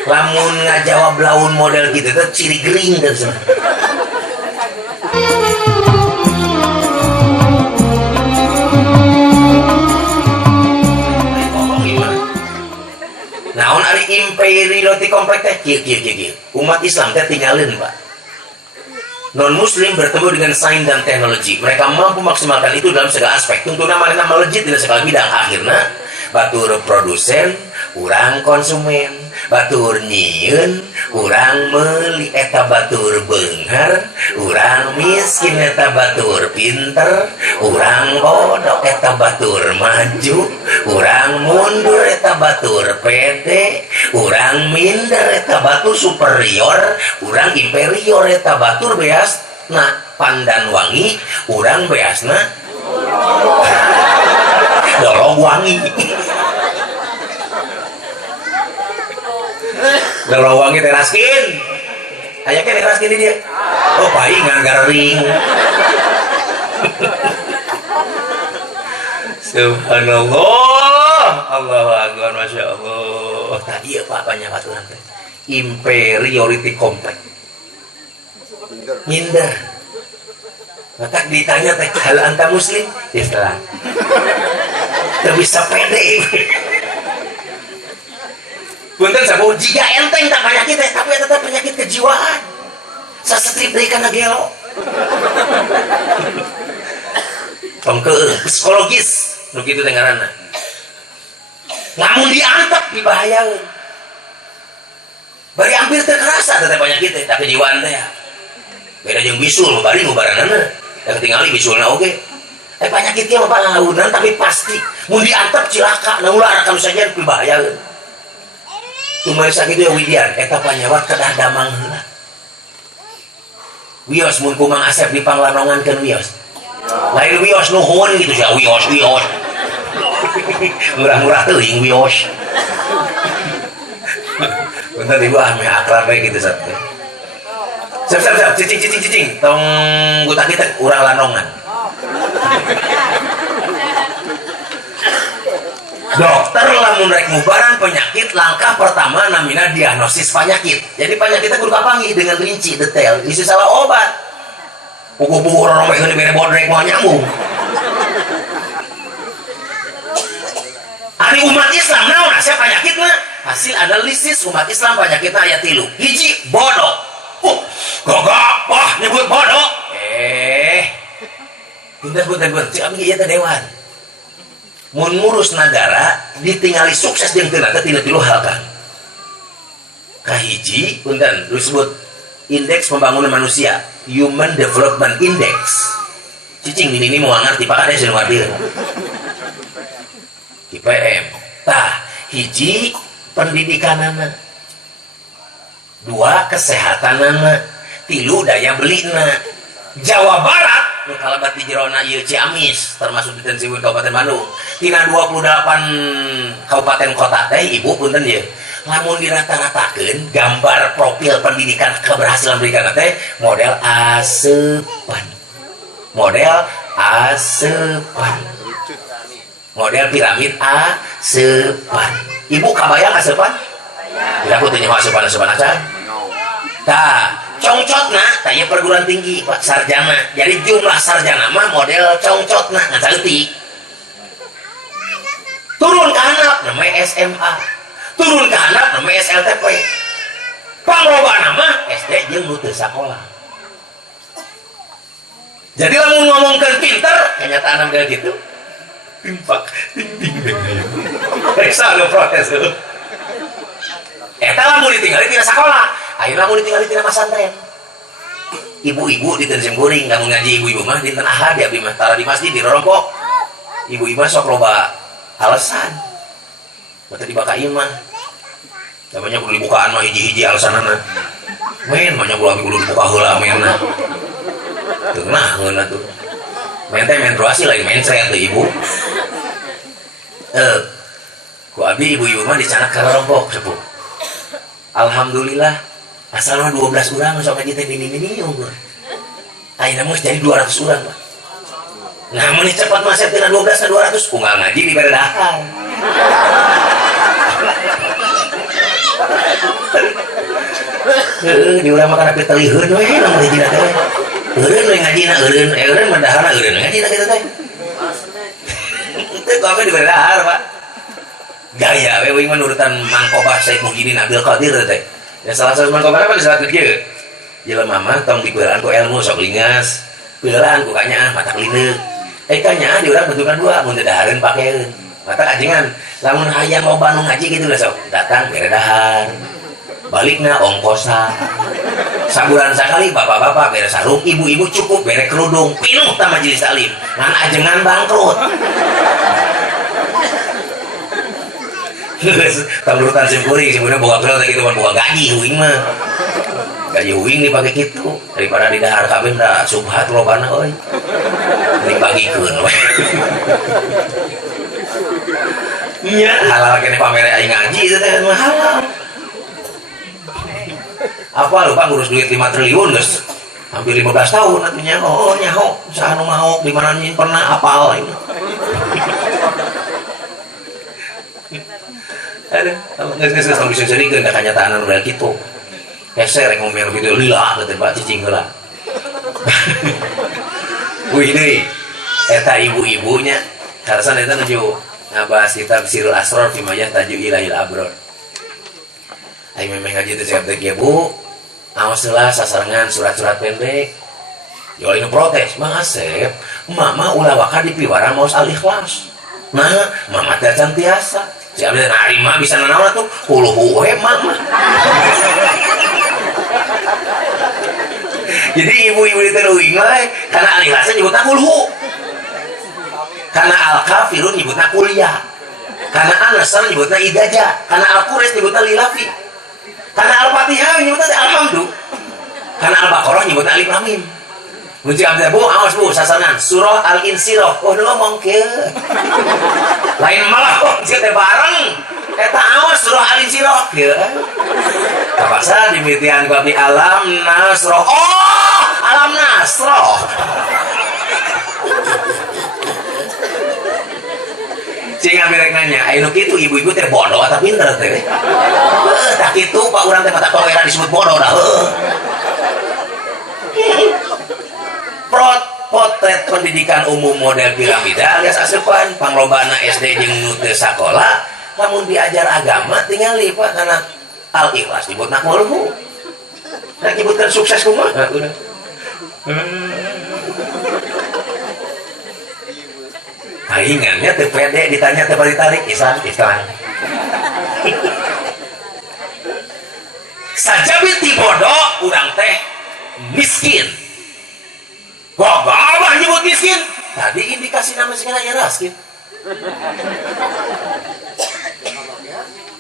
lamun ngajawab laun model gitu teh ciri gering dan semua. Naon ari imperial ti komplek teh kieu. Umat Islam teh tinggalin Pak. Non muslim bertemu dengan sains dan teknologi. Mereka mampu maksimalkan itu dalam segala aspek. Tuntunan mereka melejit dalam segala bidang. Akhirnya batur produsen, urang konsumen, batur nyieun, urang meuli eta batur beunghar, urang miskin eta batur pinter, urang bodoh eta batur maju, urang mundur eta batur pede, urang minder eta batur superior, urang inferior eta batur beasna pandan wangi, urang beasna dolong wangi. Dolong wangi teraskin. Ayaknya teraskin dia. Oh paingan garing. Subhanallah. Allahu akbar, masya Allah. Tadi apa banyak aturan teh. Inferiority complex. Minder. Maka ditanya teh hal anta muslim Islam. Tidak bisa pede. Punten sabu jika enteng tak penyakit tapi tetap penyakit kejiwaan. Sastrip deui kana gelo. Tongke psikologis nu kitu teh ngaranna. Lamun diantep dibahayaeun. Bari hampir teu kerasa teh penyakit teh tapi kejiwaan teh ya. beda jeung bisul bari ngubaranana da ketinggali bisulna oge penyakit ieu mah pangalunan tapi pasti mun diantep cilaka na ulah kana saja pibahayaeun kumaha sakitu ya Widian eta panyawat kedah damang heula wios mun ku Mang Asep dipanglanongankeun wios lain wios nuhun gitu sia wios murah-murah teuing wios bentar ibu ame akrab bae gitu sat siap cicing tong gutak kita urang lanongan dokter lamun rek ngubaran penyakit langkah pertama namina diagnosis penyakit jadi penyakitnya kudu kapangi dengan rinci detail isi salah obat pugu-pugu orang yang diberi bodrek mau nyambung hari umat Islam naon asa penyakitnya hasil analisis umat Islam penyakitnya ayat 3 hiji bodoh gagak wah nyebut bodoh bentar cik abdi ieu teh dewan mun ngurus negara ditingali sukses jeung teu teh tina 3 hal kan kahiji punten disebut indeks pembangunan manusia Human Development Index cicing ini mau ngarti pak ada sih ngarti IPM tah hiji pendidikanana 2 kesehatanana 3 daya belina Jawa Barat nu kalabat di jerona ieu Ciamis termasuk di Tensiwun Kabupaten Bandung tina 28 kabupaten kota teh ibu punten ieu lamun dirata-ratakeun gambar profil pendidikan keberhasilan pendidikan teh model piramid asepan ibu kabayang asepan tidak aku tanya asepan aja tah congcotna tanya perguruan tinggi pak sarjana jadi jumlah sarjana mah model congcotna ngan saeutik turun ke handap namanya SMA turun ke handap namanya SLTP panglobana mah SD jeung nu teu sakola jadi lamun ngomongkeun pinter kenyataan model gitu timpak ting reksa lo protes eta lamun ditinggali tina sakola ayeuna lamun ditinggali tina pesantren ibu-ibu di Tensim Kuring lamun ngaji ibu-ibu mah dinten Ahad ya abdi mah tara di masjid di rorompok ibu-ibu mah sok loba alasan batu dibaka ieu mah namanya kudu dibukaan mah hiji-hiji alasanana men banyak kudu dibuka heula menna teu naheun atuh men teh menstruasi lain mencret teh ibu ku abdi ibu-ibu mah dicanak ka rorompok sepuh alhamdulillah asalna 12 urang sok ngaji teh mini-mini umur ayeuna mah jadi 200 urang Pak nah mun cepat mah tina 12 ka 200 unggal ngaji di baredahan di urang mah kana piteuleun we lamun hijina teh eureun we ngajina eureun mah dahana eureun ngajina kitu teh teh kok di baredahan Pak gaya we uing menurutan Mangkobah Said Muhyiddin Abdul Qadir teh ya salah satu Mangkobah apa disebut kieu jelema mah tong dipeulaan ku ilmu sok lingas peulaan ku kanya mata klineuk kanya di urang bentukan 2 mun teu dahareun pakeun mata kajengan lamun hayang loba nu ngaji kitu lah sok datang beredahan balikna ongkosan sabulan sekali bapak-bapak beres sarung ibu-ibu cukup bere kerudung pinuh ta majelis taklim ngan ajengan bangkrut talurutan Tensim Kuring sebenarnya boga kerel gitu kan boga gaji huing mah gaji huing dipake kitu daripada di dahar kabeh da subhat lobana euy dibagikeun we nya halal kene pamere aing ngaji itu teh mah halal apa lupa ngurus duit 5 triliun geus hampir 15 tahun atunya oh nyaho saha nu mau di mana pernah apal ini aduh nges tong bisa cerikeun da kanyataan anu kitu hese rek ngomel video lila teh Pak cicing heula wih deui eta ibu-ibunya harasan eta nuju ngabahas kitab Sirul Asrar fi Mayah Taju Ilahil Abror ai memang ngaji teh cek teh Bu aos heula sasarengan surat-surat pendek yo ini protes Mang Asep mama ulah waka dipiwara maos al-ikhlas nah mama teh cantiasa siapa yang narima bisa nanawan tuh hulu we mama Jadi ibu-ibu itu leuwing we karena alihasa nyebutna kulhu. Karena al-kafirun nyebutna kuliah. Karena an-nasr nyebutna idaja. Karena al-quraish nyebutna lilafi. Karena al-fatihah nyebutna alhamdu. Karena al-baqarah nyebutna alif lam mim. Kunci abdi bu, awas bu, sasanan surah al-insyirah. Oh, ngomong ke lain malah kok teh bareng. Eta awas surah al-insyirah ke. Kapaksa dimitian ku abdi alam nasroh. Oh, alam nasroh. Cing mereka nanya, ayo kitu ibu-ibu teh bodoh atau pinter teh? Tak kitu pak urang teh mata toleran disebut bodoh dah. Potret pendidikan umum model piramida alias asupan panglobana SD jeung nu teu sakola lamun diajar agama tinggal lipat karena al-ikhlas disebutna kulhu. Nah nyebutkan sukses kumaha udah. Aingannya teu pede ditanya teu ditarik Islam. Saja binti bodoh urang teh miskin. Gagah nyebut miskin. Tadi indikasi nama miskin aja raskin.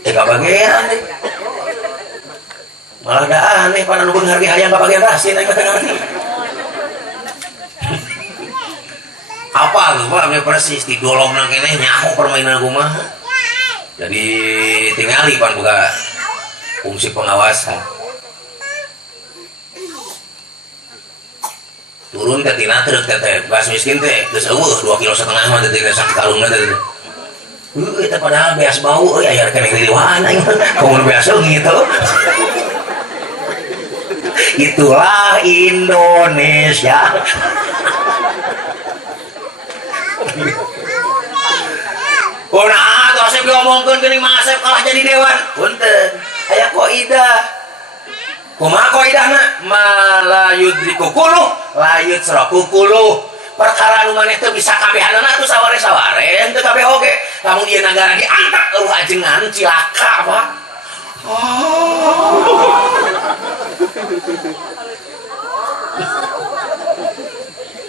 Gak bagian deh. Malah ada aneh pada nubung harga hayang gak bagian raskin. Apa lu Pak? Persis di dolong nang kene nyaho permainan rumah. Jadi tingali pan buka fungsi pengawasan. Turun ke tina truk teh beas miskin teh geus eueuh 2,5 kg mah teh sak kalungna teh. Eta padahal beas bau euy aya keneh liliwaan aing. Komun beas gitu. Itulah Indonesia. Nah, terus diomongkeun geuning Mang Asep kalah jadi dewan. Punten. Aya kaidah. Kumaha kaidahna? Ma yudriku kuluh, la yutsraku kuluh. Perkara nu maneh teu bisa kabehanana atuh saware-saware teu kabeh oge. Lamun ieu nagara diangkat eueuh ajengan cilaka, Pak. Oh.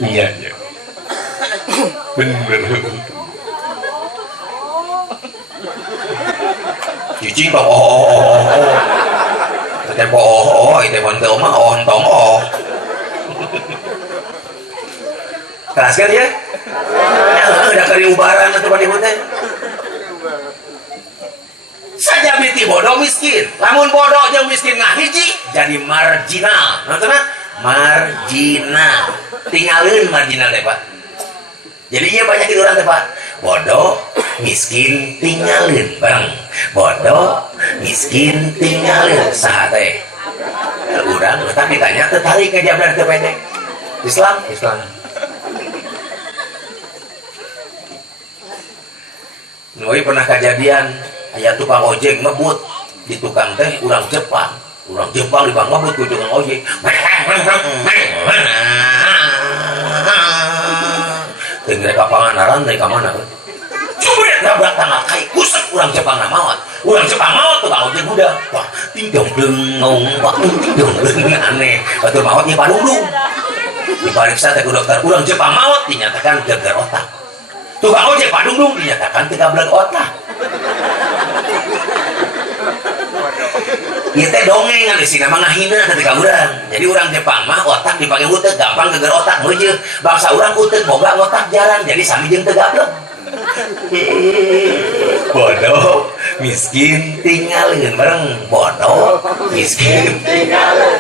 Iya. Bener. Cicing kok tempo itu pun teu mah ontong keras kan ya? Udah kali ubaran atau pada teh saja binti bodoh miskin lamun bodoh jeung miskin ngahiji jadi marginal nonton marginal tinggalin marginal deh Pak jadi iya banyak itu orang teh Pak bodoh miskin tinggalin bareng bodoh miskin tinggalin saha teh urang tapi ditanya tertarik ke jablan teu pendek Islam Noi pernah kejadian aya tukang ojek ngebut di tukang teh urang Jepang di bang ngebut ku tukang ojek teu rek kapanganaran rek ka mana cubret nabrak tanggal kai kusek urang Jepang maot tukang ojek budak wah tidong dengong pak tidong aneh atuh maot nya padudung dipariksa teh ku dokter urang Jepang maot dinyatakan geger otak tukang ojek padudung dinyatakan teu gablek otak ieu teh dongeng anu sina mah ngahina ketika urang jadi urang Jepang mah otak dipake huteuh gampang geger otak meujeuh bangsa urang huteuh boga otak jarang jadi sami jeung teu gablek bodoh miskin tinggalin bareng bodoh miskin tinggalin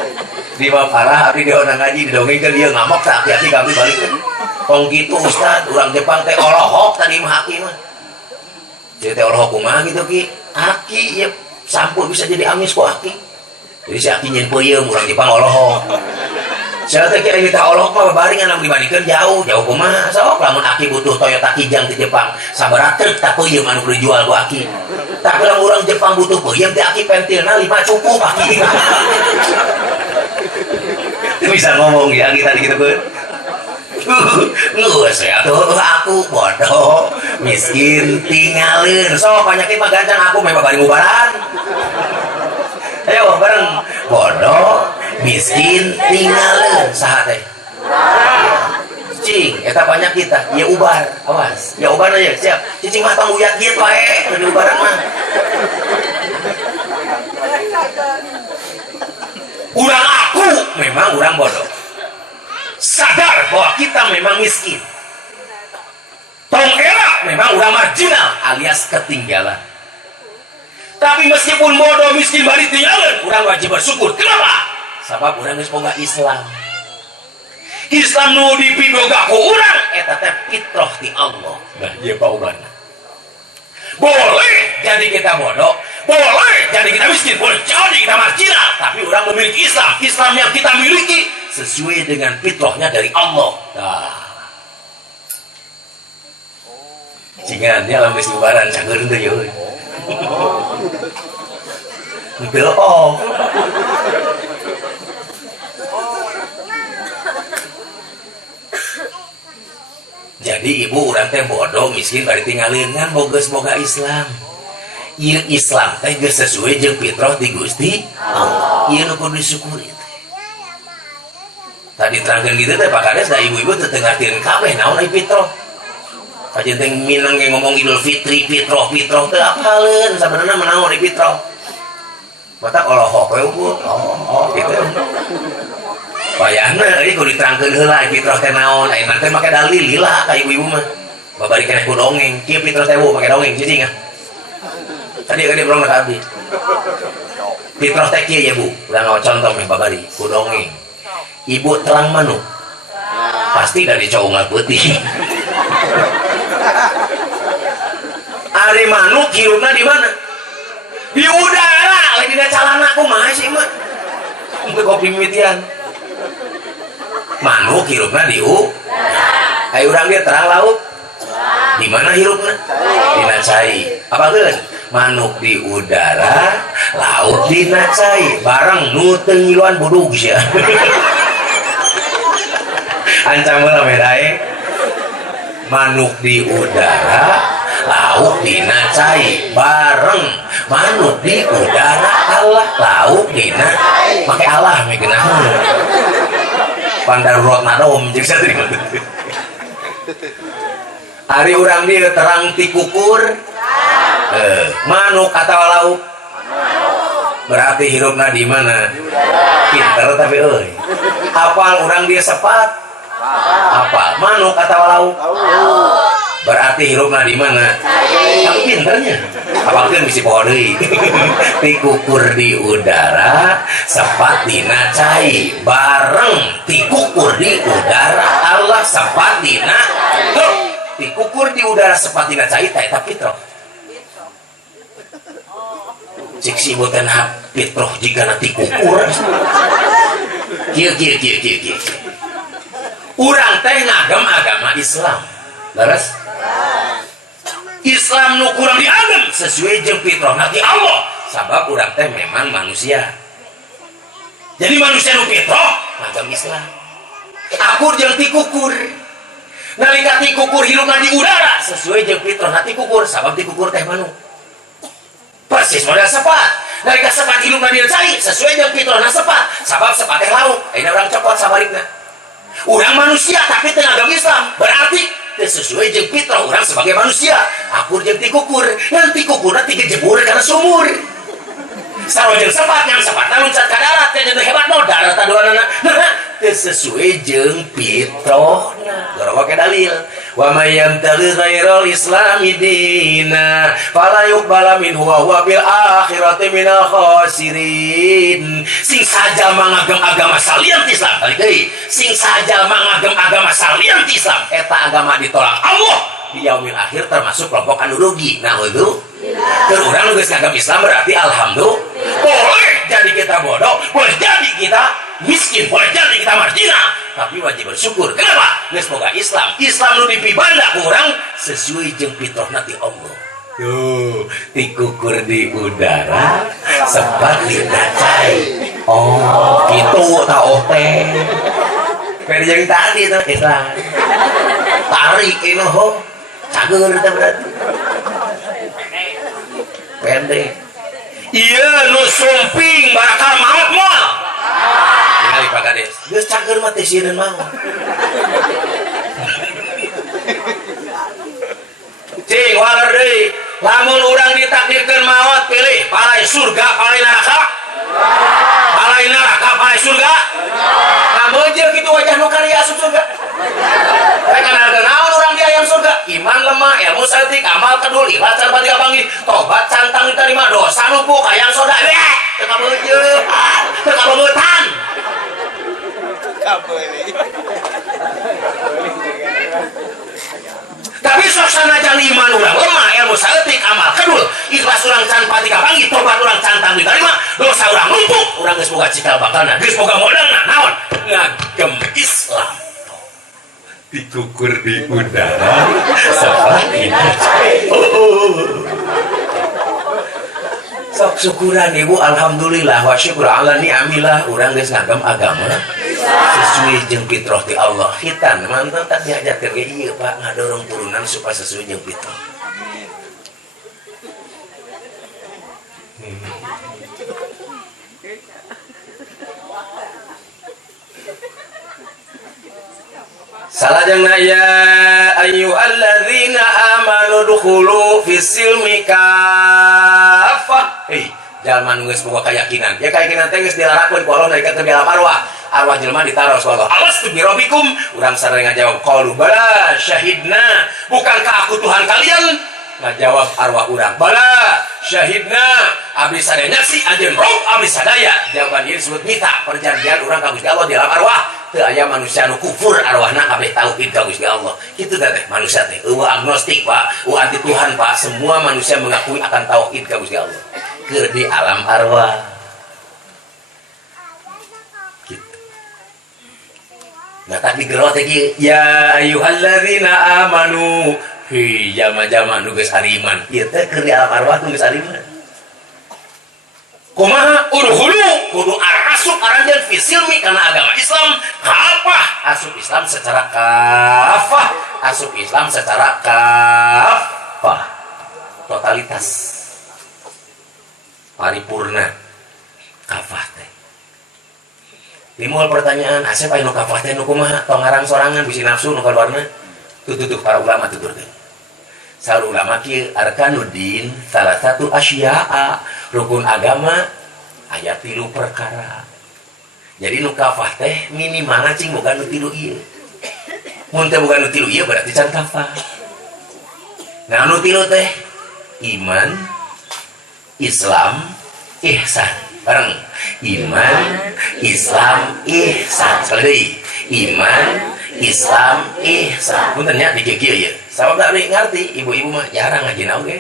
di bawah parah abdi dihona ngaji didongengkeun dia ngamok tak hati-hati kami balik kong gitu Ustad urang Jepang teh olohok tadi mah haki mah jadi teh olohok kumaha gitu ki haki ya sampul bisa jadi amis ku haki jadi si haki nyen peuyeum urang Jepang olohok saya teh kira minta Allah mah babaringan anu dibandingkeun jauh kumaha sok lamun aki butuh Toyota Kijang di Jepang sabaraha truk tak peuyeum anu kudu dijual ku aki tapi lamun urang Jepang butuh peuyeum teh aki pentilna 5 cukup aki bisa ngomong ya kita gitu kan ngeus ya tuh aku bodoh miskin tinggalin sok banyak mah gancang aku mah bari ngubaran ayo bareng bodoh miskin tinggalin saha teh cing eta banyak kita ya ubar awas ya ubar aja siap cicing mah tong uyat gitu wae di ubaran mah urang aku memang urang bodoh sadar bahwa kita memang miskin tong era memang urang marginal alias ketinggalan tapi meskipun bodoh miskin bari tinggalan urang wajib bersyukur kenapa sabab urang geus boga Islam nu dipidoga ku urang eta teh fitrah ti Allah. Nah, ieu paubana. Boleh jadi kita bodoh, boleh jadi kita miskin, boleh jadi kita marginal, tapi urang memiliki Islam. Islam yang kita miliki sesuai dengan fitrahnya dari Allah. Nah. Jingan nya lamun geus diubaran cageun teh yeuh. Betul oh. Jadi ibu urang teh bodoh miskin bari tinggalin kan boga Islam. Ieu Islam teh geus sesuai jeung fitrah ti Gusti Allah. Ieu nu kudu disyukuri teh. Tadi terangkeun kitu teh Pak Kades da ibu-ibu teu ngartieun kabeh naon ai fitrah. Kajen teh minang ge ngomong Idul Fitri fitrah teu apaleun sabenerna naon ai fitrah. Mata olohok we ukur. Oh gitu. Bayana ieu kudu diterangkeun heula fitrah teh naon, ayeuna teh make dalil lila ka ibu-ibu mah. Babari keneh ku dongeng, kieu fitrah teh make dongeng cicing ah. Tadi kan belum nak abdi. Fitrah teh kieu ya Bu, urang contoh meh babari ku dongeng. Ibu telang manuk. Pasti dari caungal putih. Ari manuk hirupna di mana? Di udara, lagi dina calana kumaha sih mah. Untuk kopi mimitian. Manuk hirupna di ayo urang dia terang laut di mana hirupna dina cai apa geus manuk di udara laut dina cai barang nu teu ngiluan budug sia ancam heula medae manuk di udara laut dina cai bareng manuk di udara Allah laut dina make Allah make naon pandarurat nadom jeung sateuing ari urang dia terang ti kukur manuk atawa lauk berarti hirupna di mana pinter tapi euy hafal urang dia sepat hafal manuk atawa lauk berarti hirupna di mana tapi pinternya apalkeun bisi poho deui ti kukur di udara sepat dina cai bareng ti kukur di udara Allah sepat dina ti kukur di udara sepat dina cai teh eta fitrah cik si boten hap fitrah jigana ti kukur kieu urang teh ngagem agama Islam leres Islam nu kurang diagem sesuai jeung fitrah nanti Allah sabab urang teh memang manusia jadi manusia nu fitrah ngagem Islam akur jeung ti kukur nalika ti kukur hirupna di udara sesuai jeung fitrah nanti kukur sabab ti kukur teh manuk persis model sepat nalika sepat hirupna di cai sesuai jeung fitrah na sepat sabab sepat teh lauk ayeuna urang copot sabarikna urang manusia tapi teu ngagem Islam berarti sesuai jeung fitrah orang sebagai manusia akur jeung ti kukur nanti kukurna ti kejebur kana sumur sarojeng sepat yang sepatna loncat ka darat teh hebat mau darat aduanana nah teu sesuai jeung fitrahna garawa ke dalil wa may yamtaghi ghairal islami dina fala yuqbala minhu wa huwa bil akhirati minal khasirin sing saja mangagem agama salian ti Islam balik deui sing saja mangagem agama salian ti Islam eta agama ditolak Allah di yaumil akhir termasuk kelompok anu rugi nah itu keur urang geus ngagem Islam berarti alhamdulillah boleh jadi kita bodoh boleh jadi kita miskin boleh jadi kita marginal tapi wajib bersyukur kenapa geus boga Islam nu dipibanda ku urang sesuai jeung fitrahna ti Allah yo ti kukur di udara sepat dina cai oh kitu ta teh pede jeung tadi teh Islam tarik ini ho cager teh berarti pede iya nu sumping bakal maut moal Pak Kades geus cager mah teh sieun mah cing waler deui lamun urang ditakdirkeun maot pilih palai surga palai neraka palai neraka palai surga ngabeujeu kitu wajah nu kari asup surga kan harga naon urang di ayam surga iman lemah ilmu saeutik amal kedul ikhlas can pati kapanggih tobat cantang diterima dosa numpuk hayang soda teu kabeujeu teu kabeutan tapi suasana jan iman urang lemah ilmu saeutik amal kedul ikhlas urang can pati kapanggih tobat urang cantang diterima dosa urang numpuk urang geus boga cikal bakalna geus boga modalna naon ngagem Islam dikukur di udara seperti sok syukuran ibu alhamdulillah wa syukur ala ni'amillah urang geus ngagem agama sesuai jeung fitrah ti Allah hitan mantan tak diajarkeun ge ieu Pak ngadorong turunan supaya sesuai jeung fitrah salajengna ya ayyuhalladzina amanu dukhulu fis-silmi kaffah jalma nu geus boga keyakinan ya keyakinan teh geus dilarakeun ku Allah nalika teu di alam arwah jelema ditaruh ku Allah alastu bi rabbikum urang sareng ngajawab qalu bala syahidna bukankah aku Tuhan kalian ngajawab arwah urang bala syahidna abdi sadaya nyaksi anjeun rob abdi sadaya jawaban ieu disebut mita perjanjian urang ka Gusti Allah di alam arwah teu aya manusia nu kufur arwahna kabeh tauhid ka Gusti Allah kitu teh manusia teh eueuh agnostik Pak eueuh anti Tuhan Pak semua manusia mengakui akan tauhid ka Gusti Allah keur di alam arwah gitu. Nah tapi geus teh ya ayyuhalladzina amanu hi jama-jama nu geus ariman ieu teh keur di alam arwah nu geus ariman kumaha udhulu kudu asup aranjeun fi silmi kana agama Islam kafah asup Islam secara kafah asup Islam secara kafah totalitas paripurna kafah teh timbul pertanyaan asep aya nu kafah teh nu kumaha tong ngarang sorangan bisi nafsu nu kaluarna tututup para ulama tuturkeun saur ulama kieu arkanuddin salah satu asya'a rukun agama aya 3 perkara jadi nu kafah teh minimal cing boga nu 3 ieu mun teh boga nu 3 ieu berarti can kafah nah nu 3 teh iman Islam ihsan bareng iman Islam ihsan sekali iman Islam ihsan punten nya di kieu ieu sabab da ngarti ibu-ibu mah jarang ngajina oge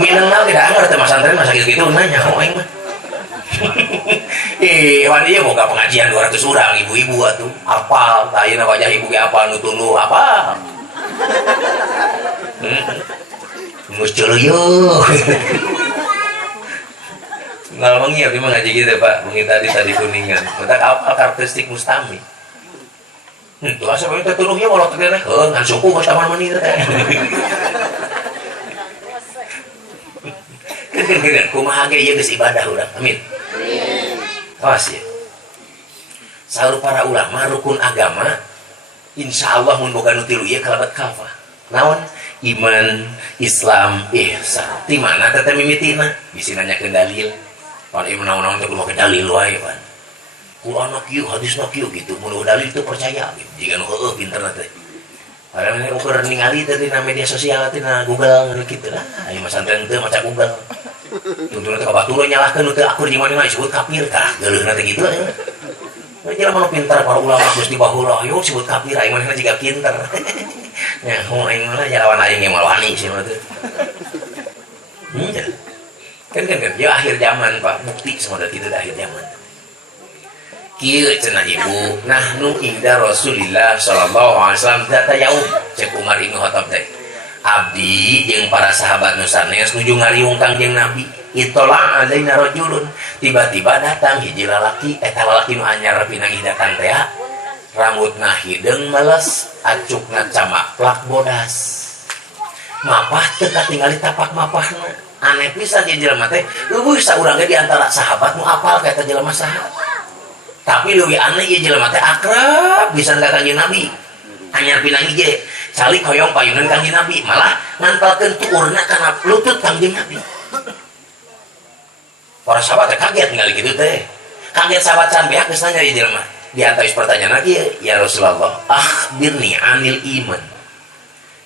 minang oge da anggar teh masantren masa kitu nanya aing mah wan ieu boga pengajian 200 urang ibu-ibu atuh apal tah ayeuna wajah ibu ge apal nu tuluy apal mus ceuleuh ngal mengi abdi mah ngaji kitu Pak mengi tadi kuningan mentak apa karakteristik mustami tuh asa bae teh tuluhnya walau teh heuh ngan suku geus taman mani teh keun kumaha ge ieu geus ibadah urang amin awas ya saur para ulama rukun agama insyaallah mun boga nu 3 ieu kalabat kafah naon iman Islam ihsan ti mana teh mimitina bisi nanyakeun dalil pan ieu naon-naon teh kudu make dalil wae pan Quran kieu hadis kieu gitu mun dalil teu percaya gitu jiga nu heueuh pinterna teh padahal ini ukur ningali teh dina media sosial teh na Google kitu lah aya mah santren teu maca Google tuntun teh ka baturan nyalahkeun teu akur jeung manehna disebut kafir tah geuleuhna teh kitu aya jelema nu pintar para ulama geus dibaheula ayo disebut kafir aya manehna jiga pinter nya hong aing mah jalawan aing ge malwani sih mah teh kan ya akhir zaman Pak bukti semua kitu akhir zaman kieu cenah ibu nahnu inda Rasulillah sallallahu alaihi wasallam data yaum cek Umar Ibnu Khattab teh abdi jeung para sahabat nu sanes nuju ngariung Kangjeng Nabi itola alaina rajulun tiba-tiba datang hiji lalaki eta lalaki nu anyar pinangih datang teh rambutna hideung meles acukna camaklak bodas mapah teu katingali tapak mapahna aneh pisan ieu jelema teh eueuh saurang ge di antara sahabat nu apal ka eta jelema saha Tapi lebih aneh ya jelema teh akrab bisa ka Kanjeng Nabi. Anyar pinanggi ge calik hoyong payunan Kanjeng Nabi, malah ngantalkeun tuurna kana lutut Kanjeng Nabi. Para sahabat teh kaget ningali kitu teh. Kaget sahabat can beak geus nanya ieu jelema. Diantawis pertanyaan lagi ya Rasulullah, akhbirni anil iman.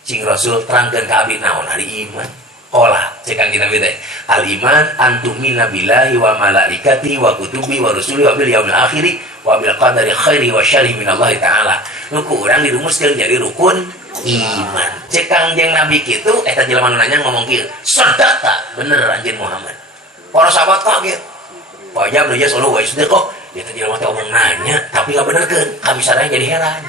Cing Rasul terangkeun ka abdi naon ari iman. Qala cek Kanjeng Nabi teh, al iman antumina billahi wa malaikati wa kutubi wa rusuli wa bil yaumil akhir wa bil qadari khairi wa syarri minallahi taala. Nu ku urang dirumuskeun jadi rukun iman. Cek Kanjeng Nabi kitu eta jelema nu nanya ngomong kieu, "Sadaqta, bener anjeun Muhammad." Para sahabat kaget. Wajah beliau selalu wajah sudah kok. Dia tadi jelema teh omong nanya, tapi nggak benerkeun. Kami sadaya jadi heran.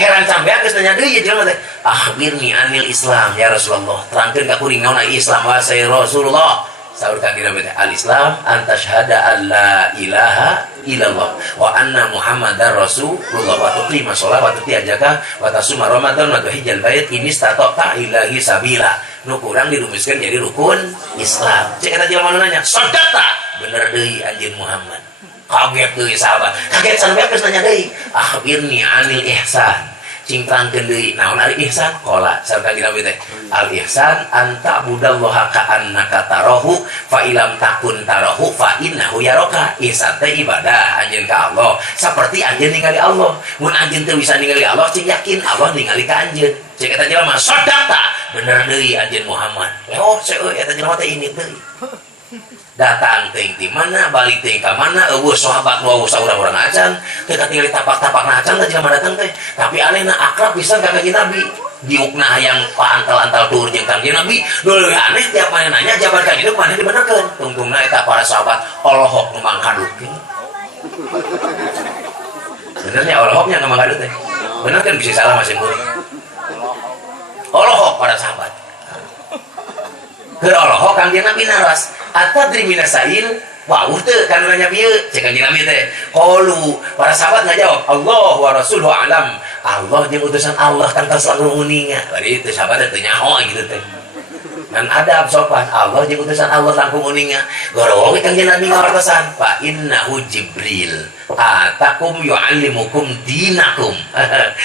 Heran sampai geus nanya deui jelema teh. Akhbirni anil Islam ya Rasulullah. Terangkeun ka kuring naon Islam wa saya Rasulullah. Saur Kanjeng Nabi teh, al-Islam anta syahada alla ilaha illallah wa anna Muhammadar Rasulullah wa tuqima shalah wa tuti ajaka wa tasuma Ramadan wa tuhijjal bait ini statota ilahi sabila. Nu kurang dirumuskeun jadi rukun Islam. Cek eta jelema nu nanya, "Sadaqta?" Bener deui anjeun Muhammad. Kaget deui sahabat. Kaget sampai geus nanya deui, "Akhbirni anil ihsan." Cing terangkeun deui naon ari ihsan? Qala sareng Kanjeng Nabi teh, "Al ihsan anta budallaha ka'annaka tarahu fa ilam takun tarahu fa innahu yaraka." Ihsan teh ibadah anjeun ka Allah saperti anjeun ningali Allah. Mun anjeun teu bisa ningali Allah, cing yakin Allah ningali ka anjeun. Cek eta jelema, "Sadaqta." Bener deui anjeun Muhammad. Oh, seueuh eta jelema teh ini deui. Datang teuing ti mana, balik teuing ka mana, eueuh sahabat nu saurang-urang acan, teu katingali tapak-tapakna acan teh jelema datang teh. Tapi anehna akrab pisan ka Kanjeng Nabi. Diukna hayang paantal-antal tur jeung Kanjeng Nabi. Leuwih aneh tiap maneh nanya jawaban Kanjeng Nabi maneh dibenerkeun. Tungtungna eta para sahabat olohok nu mangkaduk. Benernya olohoknya nu mangkaduk teh. Bener kan bisa salah masih murid. Olohok para sahabat. Keur olohok Kanjeng Nabi naras, atadri minasail, wah teu kan nanya bieu, cek Kanjeng Nabi teh. Qalu, para sahabat ngajawab, Allah wa rasuluhu alam. Allah jeung utusan Allah kan selalu uninga. Bari teh sahabat teh nyaho gitu teh. Dan adab sopan, Allah jeung utusan Allah langkung uninga. Gorowo Kanjeng Nabi ngawartosan, fa innahu Jibril atakum yu'allimukum dinakum.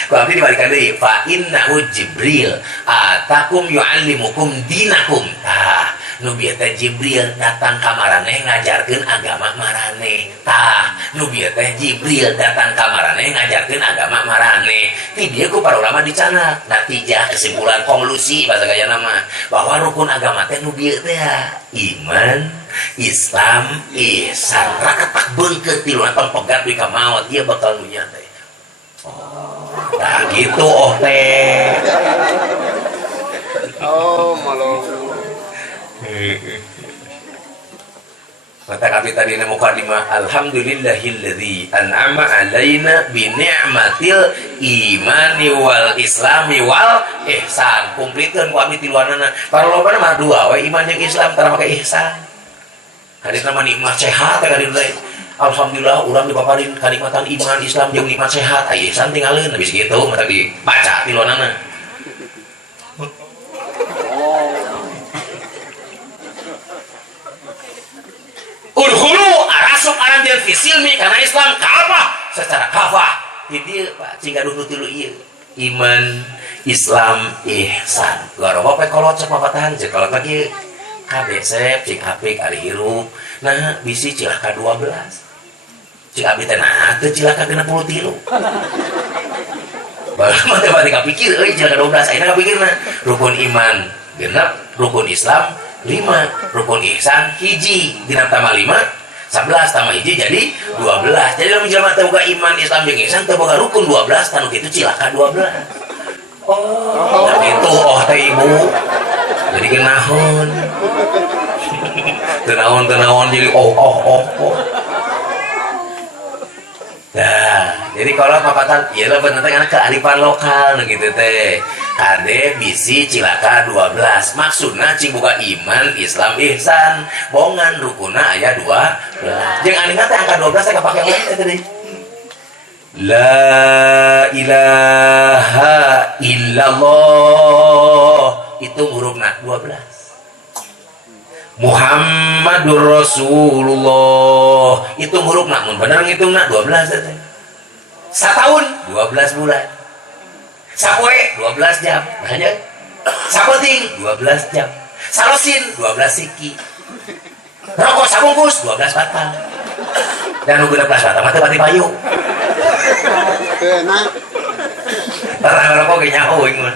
Ku abdi dibalikan deui, fa innahu Jibril atakum yu'allimukum dinakum. Tah, nu bieu teh Jibril datang ka maraneh ngajarkeun agama maraneh. Tah, nu bieu teh Jibril datang ka maraneh ngajarkeun agama maraneh. Ti dieu ku para ulama dicanak. Natijah kesimpulan konklusi bahasa gaya nama bahwa rukun agama teh nu bieu teh iman, Islam, ihsan. Rakatak beungkeut tilu antong pegat di ka maot ieu bakal nu nya teh. Oh, nah gitu oh teh. Oh, malu. Kata kami tadi nemu mukadimah, alhamdulillahilladzi an'ama alaina bi ni'matil imani wal islami wal ihsan. Kumplitkeun ku abdi tiluanana. Para lobana mah dua we iman jeung Islam tara make ihsan. Hadis nama nikmat sehat ka dieu teh. Alhamdulillah urang dipaparin kanikmatan iman Islam jeung nikmat sehat. Aya ihsan tinggalin habis kitu mata dibaca tiluanana. Udhulu arasuk aranjeun fi silmi kana Islam kafah secara kafah. Jadi Pak cing gaduh nu tilu ieu. Iman, Islam, ihsan. Garawa pe kolot sok papatahan cek kolot lagi kade sep cing apik ari hirup. Nah, bisi cilaka 12. Cing abdi teh nah teu cilaka 63. Baru matematika pikir euy cilaka 12 ayeuna kapikirna. Rukun iman genep, rukun Islam 5, rukun ihsan hiji, genap tambah 5 11 tambah hiji jadi 12. Jadi lamun jelema teu boga iman Islam jeung ihsan teu boga rukun 12 tanu kitu cilaka 12. Oh, nah gitu oh teh ibu. Jadi genahon. Tenahon jadi oh. Nah, jadi kalau papatan iyalah bener teh kearifan lokal gitu teh. Kade bisi cilaka 12. Maksudna cing boga iman, Islam, ihsan. Bongan rukuna aya 12. Jeung anehna teh angka 12 teh kapake lagi teh tadi. La ilaha illallah itu hurufna 12. Muhammadur Rasulullah. Hitung huruf nak, mun bener ngitung nak 12 teh. Satahun 12 bulan. Sapoe 12 jam. Banyak. Sapoting 12 jam. Salosin 12 siki. Rokok sabungkus 12 batang. Dan nu 12 batang mah teu pati payu. Teu enak. Tarang rokok ge nyaho euing mah.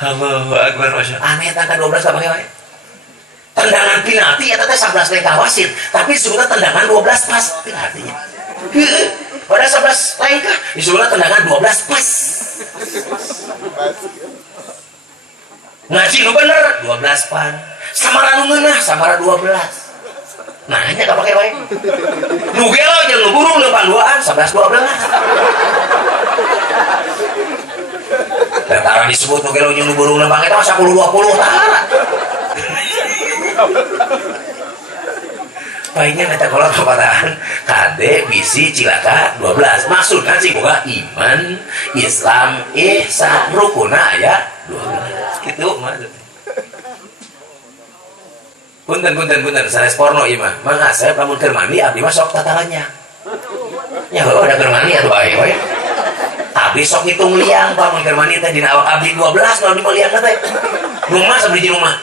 Allahu Akbar, Masya Allah. Aneh tangka 12 apa wae. Tendangan penalti eta teh 11 lengkah wasit, tapi disuruh tendangan 12 pas penaltinya. Pada 11 lengkah disuruh tendangan 12 pas. Ngaji nu bener 12 pan. Samara nu ngeunah samara 12. Nah, nya kapake wae. Nu gelo jeung nu burung nu panduaan 11 12. Tara disebut nu gelo jeung nu burung lembang eta 10 20 tara. Paingnya eta kolot papataan kade bisi cilaka 12. Maksudna sih boga iman, Islam, ihsan, rukunna aya 12. Kitu maksudna. Punten sanes porno ieu mah. Mangga saya lamun keur mandi abdi mah sok tatarannya. Ya heuh ada keur mandi atuh bae we. Abdi sok hitung liang lamun keur mandi teh dina awak abdi 12 lamun di liang teh. Rumah sabiji rumah.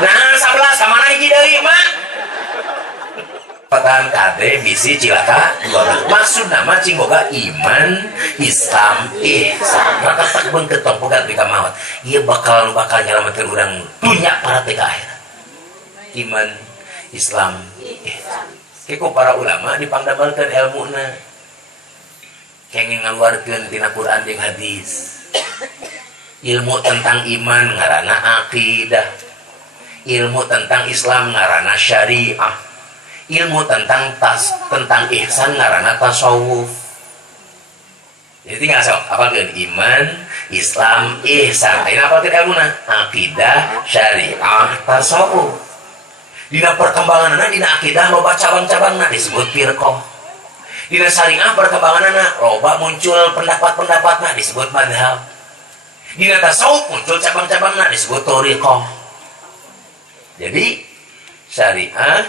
Nah 11 ka mana hiji deui mah? Patan kade bisi cilaka 12. Maksud nama cing boga iman, Islam, ihsan. Maka tak beungkeut tong boga di ka maot. Ieu bakal nyelametkeun urang dunya para teh ka akhirat. Iman, Islam, ihsan. Keko para ulama dipangdamelkeun ilmuna. Kenging ngaluarkeun tina Quran jeung hadis. Ilmu tentang iman ngaranna akidah. Ilmu tentang Islam ngaranna syariah. Ilmu tentang ihsan ngaranna tasawuf. Jadi tinggal sok apalkeun iman, Islam, ihsan. Ayeuna apalkeun ilmuna? Akidah, syariah, tasawuf. Dina perkembanganna dina akidah loba cabang-cabangna disebut firqah. Dina syariah perkembanganna loba muncul pendapat-pendapatna disebut madhab. Dina tasawuf muncul cabang-cabangna disebut thariqah. Jadi syariah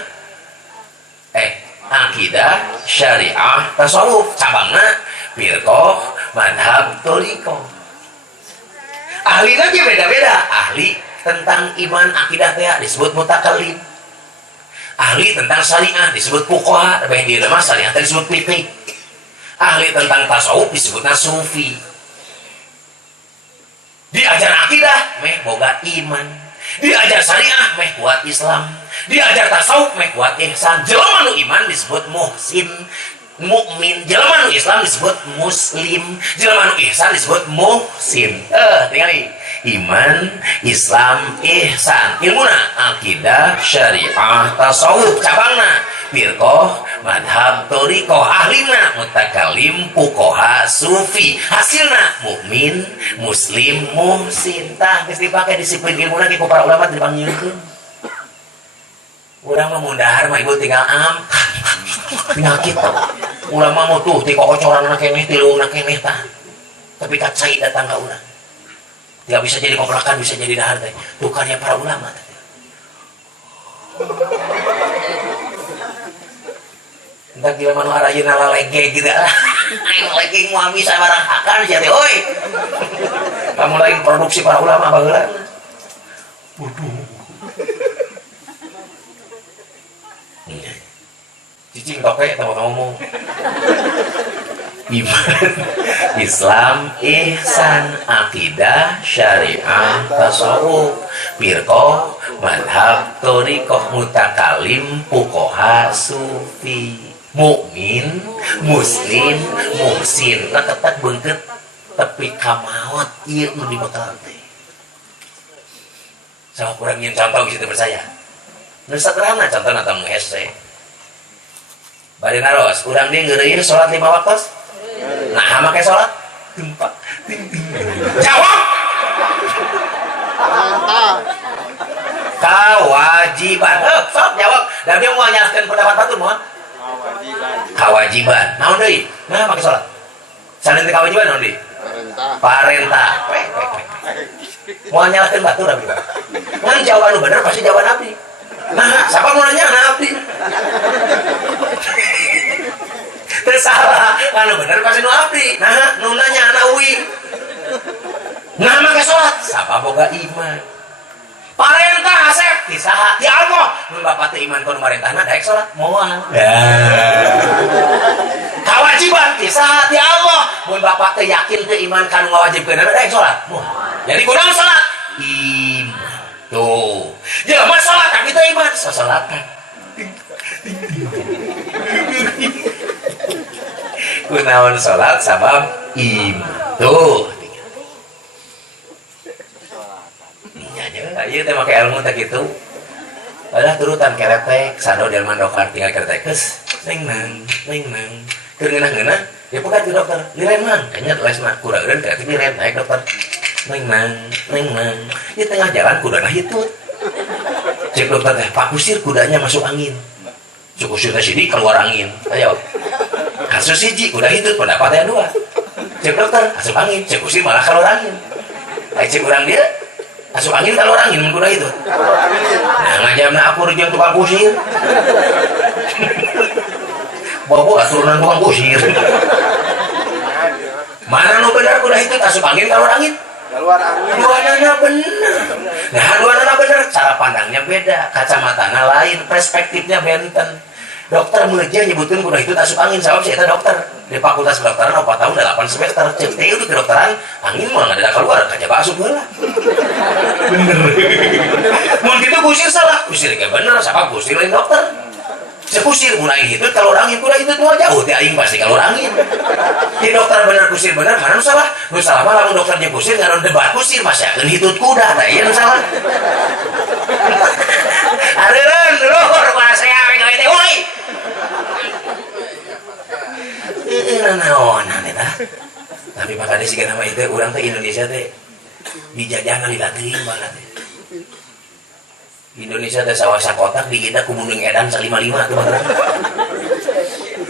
akidah, syariah, tasawuf, cabangna firqah, madhab, thariqah. Ahlina ge beda-beda. Ahli tentang iman, akidah teh disebut mutakallim. Ahli tentang syariah disebut fuqaha, tapi di dalam syariah disebut fiqih. Ahli tentang tasawuf disebutna sufi. Diajar akidah meh boga iman. Diajar syariah meh kuat Islam. Diajar tasawuf meh kuat ihsan. Jelema nu iman disebut muhsin, mukmin. Jelema nu Islam disebut muslim. Jelema nu ihsan disebut muhsin. Tingali iman, Islam, ihsan. Ilmuna akidah, syariah, tasawuf, cabangna firqah, madhab, thariqah. Ahlina mutakallim, fuqaha, sufi. Hasilna mukmin, muslim, muhsin. Tah geus dipake disiplin ilmuna ki ku para ulama dipanggieulkeun. Urang mah mundahar mah ibu tinggal penyakit tah. Ulama mah tuh ti kocoranna keneh, tilungna keneh tah. Tapi kacai datang ka urang. Tidak bisa jadi koplakan, bisa jadi dahar teh. Bukannya para ulama teh. Entah gila manu arayeuna lalege gitu. Aing lagi moal bisa barang akan sia teh euy. Kamu lain produksi para ulama baheula. Waduh. Cicing toke teu ngomong. Iman, Islam, ihsan, akidah, syariah, tasawuf, firqah, madhab, thariqah, mutakallim, fuqaha, sufi, mukmin, muslim, muhsin. Ketat beungkeut tepi ka maot ieu nu dibekal teh. Sama kurang nyeun contoh geus teu percaya. Nu saterana contohna tong hese. Bari naros, urang dieu ngeureuyeuh salat 5 waktu. Nah, make sholat tempat jawab kewajiban. Sok jawab. Dan dia mau nyalakan pendapat batur mohon. Kewajiban. Naon deui? Nah, make sholat. Salin teh kewajiban naon deui? Parentah. mau nyalakan batu abdi ngan jawaban bener pasti jawaban abdi. Nah siapa mau nanya anak abdi tersalah anu bener pasti nu abdi. Nah nu nanya anak uwi nah make sholat siapa boga iman parentah asep disaha ti Allah mun bapak teh iman kun marentahna daek salat moal kewajiban disaha ti Allah mun bapak teh yakin teh iman kan ngawajibkeunna daek salat moal jadi kunaon salat iman tuh jelema salat tapi teh iman sasalatan kunaon salat sabab iman tuh iya teh make ilmu teh kitu. Padahal turutan keretek sado delman dokter tinggal keretek geus neng nang keur ngeunah-ngeunah ya pegat ke dokter liren man kayaknya les mah kuraeun keretek liren naik dokter neng nang di tengah jalan kudana hitut cek dokter teh pak kusir kudanya masuk angin cukup sudah sini keluar angin ayo kasus hiji kuda hitut pendapatnya dua cek dokter masuk angin cek kusir malah keluar angin ayo cek urang dia asup angin kalau angin mengkuda itu nah ngajamna aku jeung tukang kusir bobo aturunan tukang kusir mana nu bener kuda itu asup angin kalau angin duanana bener nah duanana bener cara pandangnya beda kacamatana lain perspektifnya benten dokter meuleuh nyebutkeun kuda itu asup angin sabab saya dokter di fakultas kedokteran 4 tahun 8 semester cek teh di kedokteran angin mah ngada keluar kajaga asup heula bener mun kitu kusir salah kusir ge bener sabab kusir lain dokter sekusir mun aing hitut kalau angin kuda itu moal jauh teh aing pasti kalau angin di dokter bener kusir bener mana nu salah mah lamun dokter jeung kusir ngaron debat kusir masyakeun hitut kuda tah ieu nu salah areureun luhur para saya gawe teh euy naonan eta tapi makanya sih nama itu orang teh Indonesia teh dijajah ngalilatin banget Indonesia teh sawasa kotak diidak kumunung edan 5 tuh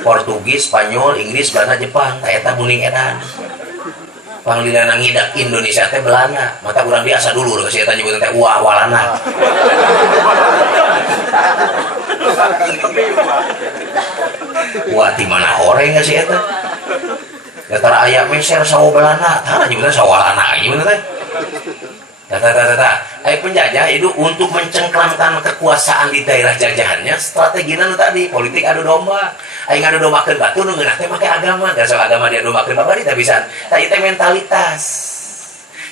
Portugis, Spanyol, Inggris, Belanda, Jepang teh eta muning edan panglilana ngidak Indonesia teh Belanda mata urang biasa dulu geus eta nyebutan teh walana wah di mana horeng sih eta datara aya meser sawo Belanda tah nyebutan sawalana gimana teh ai penjajah itu untuk mencengkramkan kekuasaan di daerah jajahannya strateginya tadi politik adu domba ai ngadu dombakeun batu nu ngeunah teh make agama dasar agama dia dombakeun babari teh bisa tah ieu mentalitas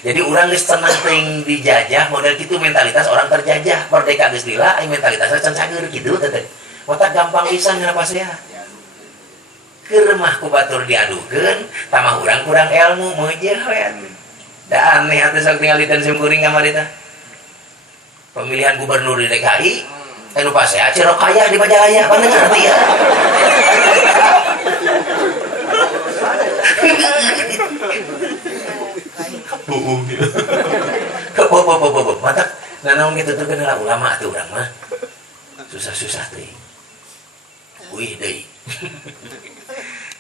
jadi orang geus tenang teuing dijajah model kitu mentalitas orang terjajah merdeka geus lila ai mentalitasna can cager kitu teh otak gampang pisan ngapa saya keur mah ku batur diadukeun tamah urang kurang ilmu meujeuh we da aneh atuh sok tinggal diten simkuring kamari teh pemilihan gubernur di DKI anu pas saya Cirok kaya di Majalaya pandengar ngerti ya mata nanaon gitu tuh kenal ulama tuh urang mah susah-susah teh wih deui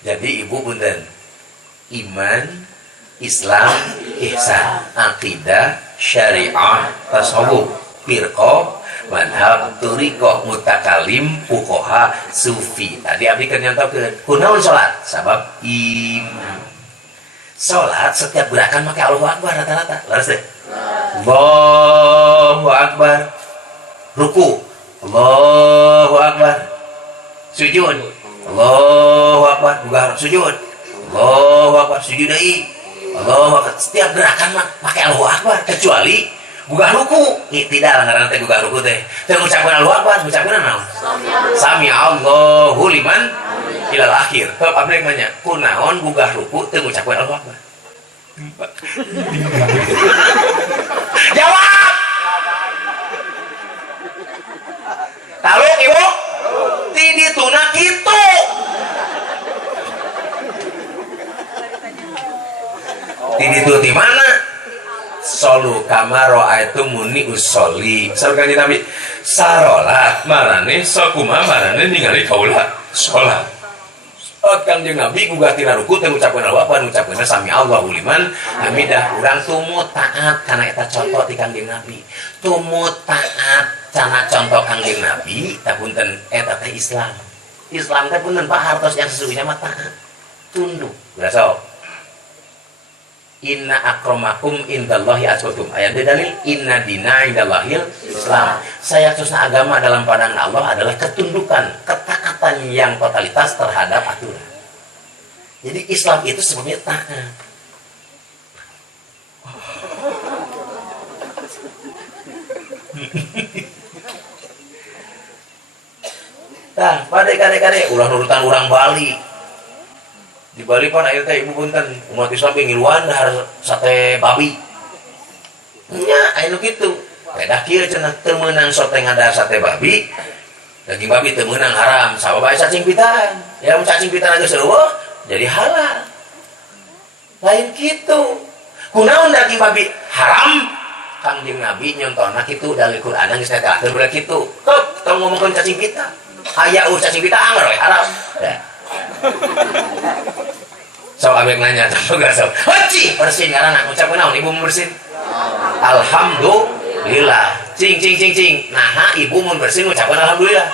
jadi ibu punten iman Islam, ihsan, akidah, syariah, tasawuf, firqah, madhab, turiqah, mutakalim, fuqaha, sufi. Tadi abdi keur nyontokeun. Kunaon salat? Sabab iman. Salat setiap gerakan make Allahu Akbar rata-rata. Laras teh. Allahu Akbar. Ruku. Allahu Akbar. Sujud. Allahu Akbar. Bugar sujud. Allahu Akbar. Sujud deui. Allah setiap gerakan mah pakai Allahu Akbar kecuali gugah ruku tidak ngaranna teh gugah ruku teh teu ngucapkeun Allahu Akbar ngucapkeun naon sami Allahu liman ilal akhir teu abdi mah nya kunaon gugah ruku teu ngucapkeun Allahu Akbar jawab taluk ibu ti dituna kitu itu di mana? Solu kamaro itu muni usoli. Sareng Nabi sarolat marane sakuma marane ningali kaula salat. Kangjeng Nabi gugah tina ruku teh ngucapkeun Allahu ngucapkeun sami Allahu liman hamidah. Urang tumut taat kana eta contoh ti Kangjeng Nabi. Tumut taat kana contoh Kangjeng Nabi tapunten eta teh Islam. Islam teh punten Pak hartos yang sesungguhnya mah taat. Tunduk. Berasa Inna akramakum indallahi atqakum. Ayat dalil inna dina indallahil Islam. Sayaksusna agama dalam pandangan Allah adalah ketundukan, ketaatan yang totalitas terhadap aturan. Jadi Islam itu sebenarnya taat. Nah, pada kade-kade ulah nurutan orang Bali. Di Bali pan aya teh ibu punten umat Islam pengiluan dahar sate babi. Nya aya nu kitu. Dah kieu cenah teu meunang sote ngadahar sate babi. Daging babi teu meunang haram, sabab aya cacing pitan. Ya mun cacing pitan geus eueuh jadi halal. Lain kitu. Kunaon daging babi haram? Kangjeng Nabi nyontona kitu dalil Quran geus netelakeun beulah kitu. Heup, tong ngomongkeun cacing pitan. Aya cacing pitan anger we haram. Ya. So abek nanya coba so haji bersin ngaranna ngucapkeun naon ibu bersin alhamdulillah cing nah ibu mun bersin ngucapkeun alhamdulillah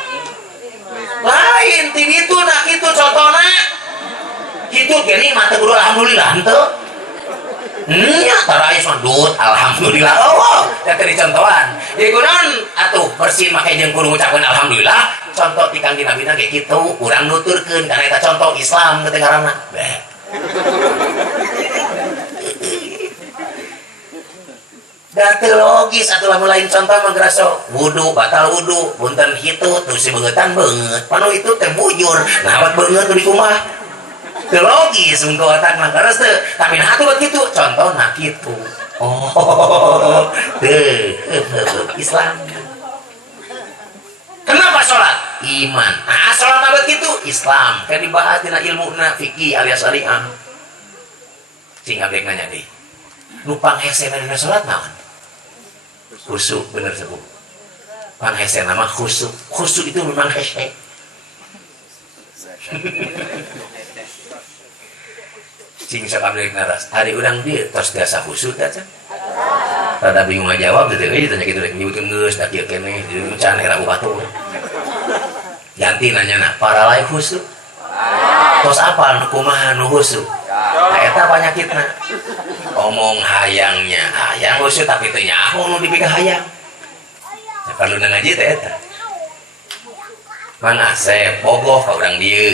lain ti ditu nah kitu contohna kitu gini mah teu kudu alhamdulillah henteu nya tara aya sodut alhamdulillah oh eta dicontohan jadi kunaon atuh bersin make jeung kudu ngucapkeun alhamdulillah contoh ti Kangjeng Nabi na ge kitu urang nuturkeun kana eta contoh Islam teh ngaranna dan logis atau lamun lain contoh manggraso wudu batal wudu punten hitu tuh si beungetan beungeut panu itu teh bujur nah buat beungeut di rumah teu logis mun kuatan mah karas teu tapi nah atuh kitu contohna kitu oh teu Islam. Kenapa sholat? Iman. Nah, sholat apa gitu? Islam. Kayak dibahas dina ilmu fikih alias syariah. Cing abek nanya deh. Nupang hese dina sholat naon? Khusyuk bener sebut. Pang hese nama khusyuk. Khusyuk itu memang hese. Cing sok abek naras. Hari udang dia tos biasa khusyuk aja. Rada bingung ngajawab gitu, ditanya gitu rek nyebutkeun geus da kieu keneh, di can era batur. Ganti nanya na, para lain khusyuk. Tos apa kumaha nu khusyuk? Nah, eta panyakitna. Omong hayangnya, hayang khusyuk tapi teu nyaho nu dipikah hayang. Nah, kalau ngaji teh eta. Mang Asep bogoh ka urang dieu.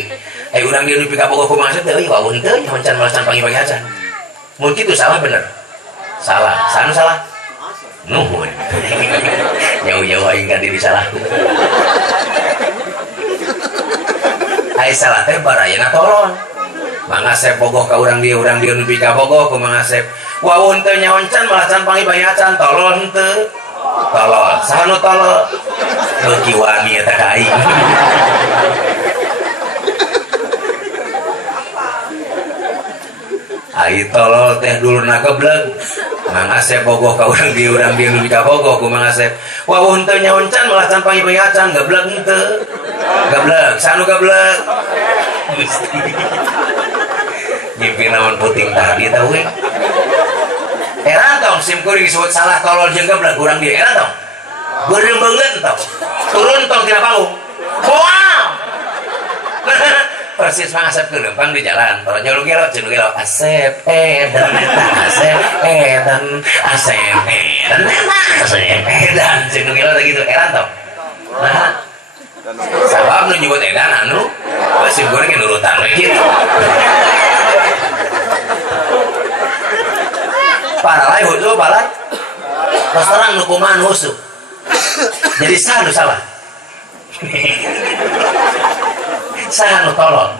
Urang dieu dipikah bogoh ku Mang Asep teh euy wawun teu nyaho can malasan pagi-pagi acan. Mun kitu salah bener. Salah, sana salah. Nuhun. Jauh-jauh aing ka diri salah. Ai salah teh barayana tolong. Mang Asep bogoh ka urang dia nepi ka bogoh ku Mang Asep. Wawun teu nyaon can malah can pangi-pangi acan tolol henteu. Tolol, saha nu tolol? Beuki wani eta ka aing. Ai tolol teh dulurna gebleg. Mang Asep bogoh ka urang dia nepi ka bogoh ku Mang Asep. Wawun teu nyaon can malah can pangi-pangi acan gebleg henteu. Gebleg, sanu gebleg. Gusti. Ngimpi naon puting tadi tah we. Era tong sim kuring disebut salah tolol jeung gebleg urang dia. Era tong. Beureum beungeut tong. Turun tong tina panggung. Wow. Persis Mang Asep kelempang di jalan. Kalau nyolong gelo Asep edan eta Asep edan Asep edan eta Asep edan jeung gelo gitu era tong. Nah, sabab nu nyebut edan anu sim goreng nurutan we kitu. Para lain husu balai. Terus terang nu kumaha nu husu. Jadi saha nu salah. Saha nu tolol.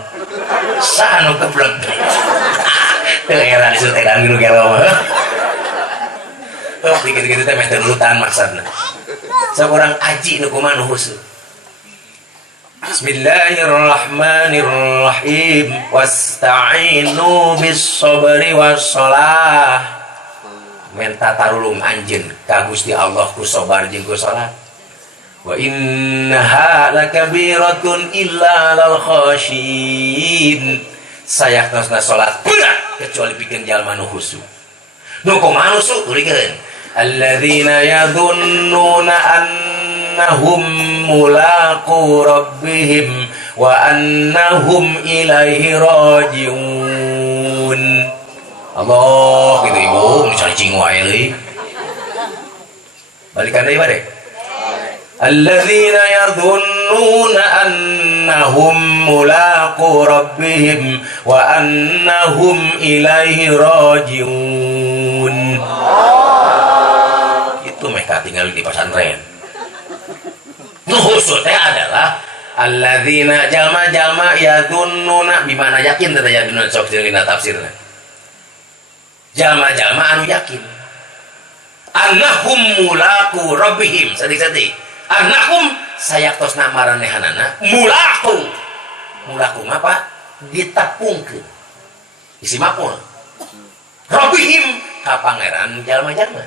Saha nu geblek. Teu era disebut edan nu gelo mah. Oh, dikit-dikit teh meh nurutan maksudna. Saurang aji nu kumaha nu husu. Bismillahirrahmanirrahim. Wasta'inu bis-sabri was-shalah. Menta tarulung anjeun ka Gusti Allah ku sabar jeung ku salat. Wa innaha lakabiratun illa lal khasyin. Sayakna salat berat kecuali bikin jalma nu khusyuk. Nu kumaha khusyuk tulikeun. Alladzina yadhunnuna annahum mulaqu rabbihim wa annahum ilaihi rajiun. Allah gitu ibu, misalnya cing wae deui. Balikan deui bade. Alladzina yadhunnuna annahum mulaqu rabbihim wa annahum ilaihi rajiun. Itu mereka tinggal di pesantren. Khususnya adalah alladzina jalma-jalma yadhunnuna, bimana yakin teh yadhunnuna sok dina tafsirna. Jalma-jalma anu yakin annahum mulaqu rabbihim, sadik-sadik annahum sayaqtosna maranehanana mulaqu apa ditepungkeun isi mapul rabbihim ka pangeran jalma-jalma.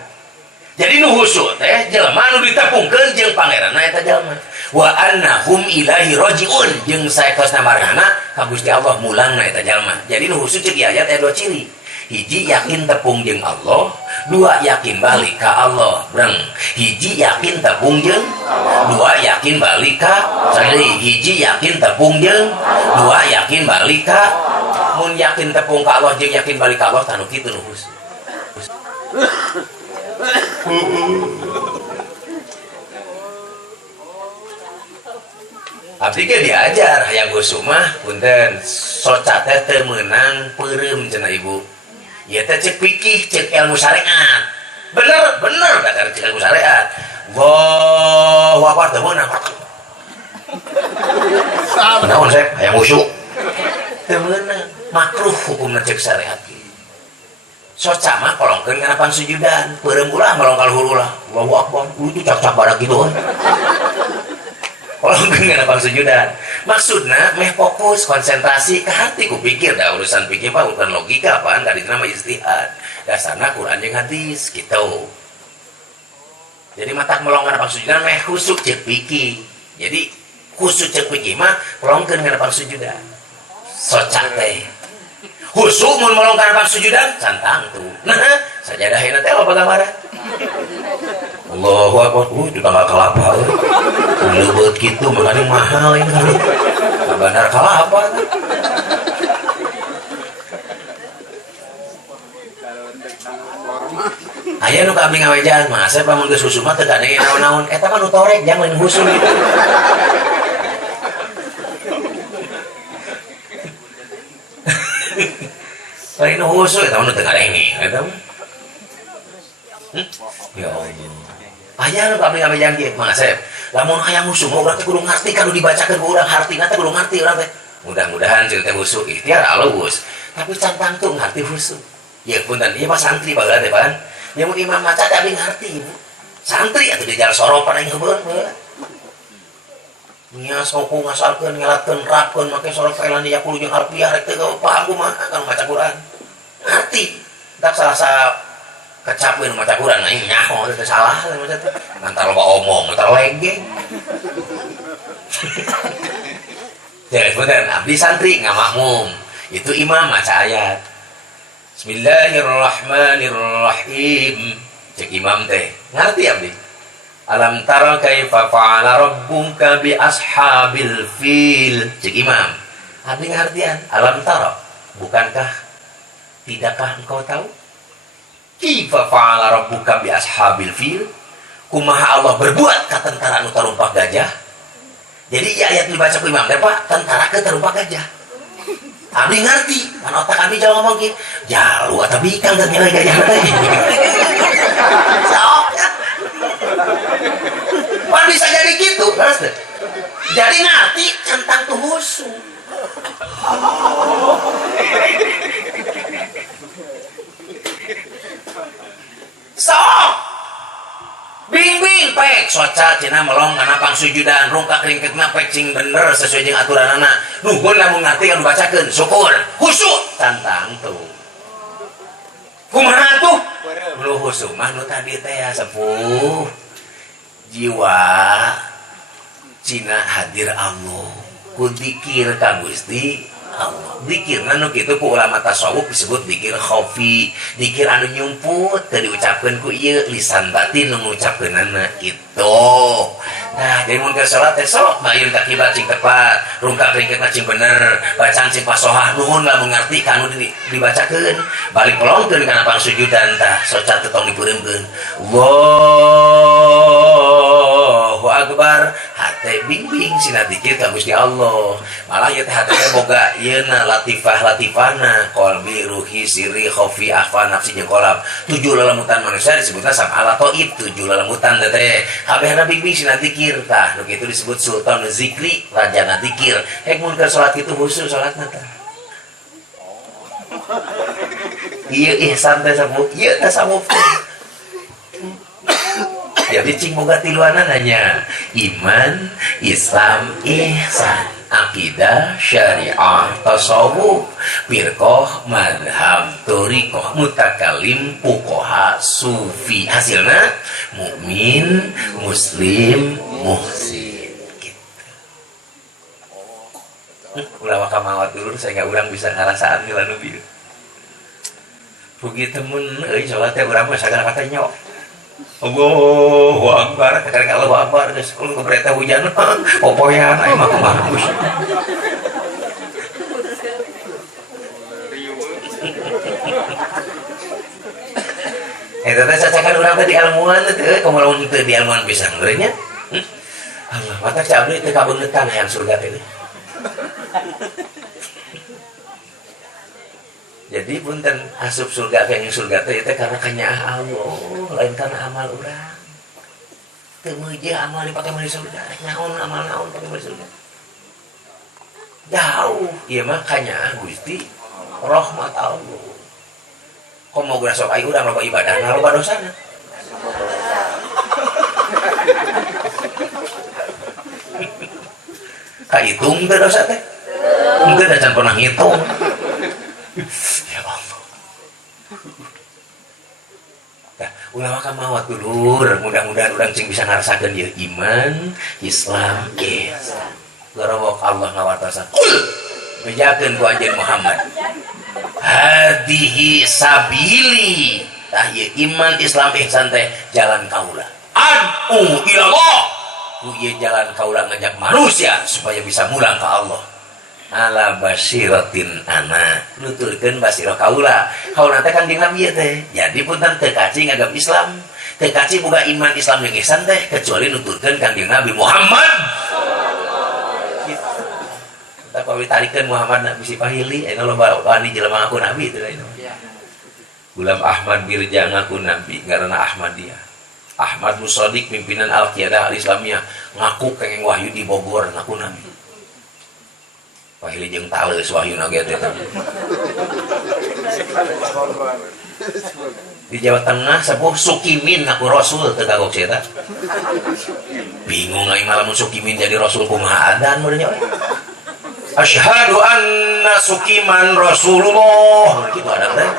Jadi nu husuk teh jelema nu ditepungkeun jeung pangeranna eta jalma. Wa annahum ilaihi rajiun, jeung sayaqtosna maranehanana ka Gusti Allah mulangna eta jalma. Jadi nu husuk ceuk ayat aya dua ciri. Hiji yakin tepung jeung Allah, dua yakin balik ka Allah. Breng. Hiji yakin tepung jeung, dua yakin balik ka. Sari hiji yakin tepung jeung, dua yakin balik ka. Mun yakin tepung ka Allah jeung yakin balik ka Allah tanu kitu nu hus. Abdi ge diajar hayang gusum mah punten soca teh teu meunang peureum cenah ibu. Ya teh cek fikih, cek ilmu syariat. Bener dasar cek ilmu syariat. Allahu akbar teu meunang. Naon sep hayang khusyuk. Teu meunang, makruh hukumna cek syariat. Soca mah kolongkeun kana pansujudan, peureum ulah melongkal hulu lah. Allahu akbar, itu cak-cak badak gitu kan. Kalau dengan abang sujudan maksudnya meh fokus konsentrasi ke hati ku pikir dah urusan pikir pak urusan logika apaan tadi nama istihad dasarnya Quran yang hadis gitu. Jadi matak melongkan abang sujudan meh khusuk cek pikir. Jadi khusuk cek pikir mah melongkan dengan abang sujudan socak teh khusuk mun melongkan abang sujudan santang tuh nah sajadah hina teh apa gambaran Allahu akbar, itu tanggal kelapa lebeut gitu, makanya mahal ini kali bandar kelapa aya nu ka abdi ngawejan, masa pamun geus husu mah teu gadenge naon-naon eta mah nu torek jang lain husu gitu. Lain husu eta mah nu teu gadenge eta mah. Ya Allah. Aya nu abdi ngawejan kieu, Mang Asep. Lamun hayang husu mah urang teh kudu ngarti kanu dibacakeun ku urang, hartina teh kudu ngarti urang teh. Mudah-mudahan cerita husu ikhtiar alus, tapi cantang tuh ngarti husu. Ya punten ieu mah santri baheula teh pan. Nya mun imam maca teh abdi ngarti. Santri atuh di jalan soropan aing heubeun baheula. Nya sopo ngasalkeun ngelatkeun rapkeun make sorok kaelan di 10 jeung harfiah rek teh paham kumaha kanu maca Quran. Ngarti. Tak salah kecapeun maca Quran aing nyaho teh salah maca teh ngantar loba omong ngantar legeng. Jadi bener abdi santri ngamakmum itu imam maca ayat Bismillahirrahmanirrahim cek imam teh ngerti abdi alam tara kaifa fa'ala rabbuka bi ashabil fil cek imam abdi ngartian alam tara bukankah tidakkah engkau tahu kaifa fa'ala rabbuka bi ashabil fil kumaha Allah berbuat ka tentara anu tarumpak gajah. Jadi ayat dibaca ku imam teh Pak tentara ke tarumpak gajah. Abdi ngerti, kan otak abdi jauh ngomong gitu. Jalu atau bikang dan nilai gajah teh. Saoknya. Pan bisa jadi gitu, terus deh. Jadi ngerti centang tuh musuh. Sok bing-bing pek soca cina melong kana pangsujudan rungkak ringketna pek cing bener sesuai jeung aturanana nuhun lamun ngarti kan bacakeun syukur khusyuk tantang tuh kumaha tuh nu khusyuk mah nu tadi teh ya sepuh jiwa Cina hadir Allah ku dikir ka Gusti Allah. Dikir anu kitu ku ulama tasawuf disebut dikir khafi, dikir anu nyumput teu diucapkeun ku ieu lisan batin nu ngucapkeunana kitu. Nah, jadi mun keur salat teh sok bayun ka kiblat cing tepat, rungkap ringketna cing bener, bacaan cing pasohah nuhun lamun ngarti ka anu dibacakeun, balik pelongkeun kana pangsujudan tah socat teu tong dipeureumkeun. Allahu akbar, hate bingbing sina dikir ka Gusti Allah. Malah ieu teh hate boga yeuna latifah-latifana, qalbi, ruhi, sirri, khafi, akhfa, nafsi jeung qalb. 7 lelemutan manusia disebutna sab'ala taib, 7 lelemutan teh. Kabehna bingbing sina dikir tah nu kitu disebut sultan zikri, rajana dikir. Hek mun keur salat kitu khusyuk salatna tah. Ieu ihsan teh sabuk, ieu teh sabuk. Jadi cing boga tiluanan hanya iman, Islam, ihsan, akidah, syariah, tasawuf, firqah, madhab, thariqah, mutakalim, fuqaha, sufi. Hasilna mukmin, muslim, muhsin. Gitu. Ulah kamawat dulu saya nggak urang bisa ngarasaan nila nu bieu. Pugi temen euy salat teh urang mah sagala kata nyok. Allahu Akbar, kadang Allahu Akbar, geus kudu berita hujan popoyan aya mah kumaha Gus. Eta teh cacakan urang teh di ilmuan teh komo lamun teu di ilmuan pisan geureuy nya. Allah, mata cabri teh kabeuneutan hayang surga teh. Jadi punten asup surga yang surga teh karena kanyaah Allah, lain karena amal urang. Teu meujeul amal dipake mah di surga, naon amal naon pake mah di surga. Jauh, ieu mah kanyaah Gusti rahmat Allah. Komo geus sok aya urang loba ibadahna, loba dosana. Kahitung teh dosa teh. Engke da can pernah ngitung. Ya Allah. Nah, ulah ka mawat dulur, mudah-mudahan urang cing bisa ngarasakeun ieu iman, Islam, ihsan. Garawok Allah ngawartosan. Bejakeun ku anjeun Muhammad. Hadihi sabili. Tah ieu iman, Islam, ihsan teh jalan kaula. Ad'u ilallah. Ku ieu jalan kaula ngajak manusia supaya bisa mulang ka Allah. Ala basiratin ana nuturkeun basirah kaula teh Kanjeng Nabi teh jadi punten teu kaci ngagap Islam teu kaci boga iman Islam jeung ihsan teh kecuali nuturkeun Kanjeng Nabi Muhammad gitu. Tah pawi tarikeun Muhammad bisi pahili aya loba wani jelema ngaku nabi teh aya Gulam Ahmad Mirja ngaku nabi ngaranna Ahmadiyah Ahmad Musodik pimpinan Al-Qiyadah Al-Islamiyah ngaku kenging wahyu di Bogor ngaku nabi pahili jeung taleus wahyuna ge teh. Di Jawa Tengah sepuh Sukimin ngaku rasul teu kagok sia eta. Bingung aing malamun Sukimin jadi rasul kumaha adan meureun nya. Asyhadu anna Sukiman Rasulullah. Kitu adan teh.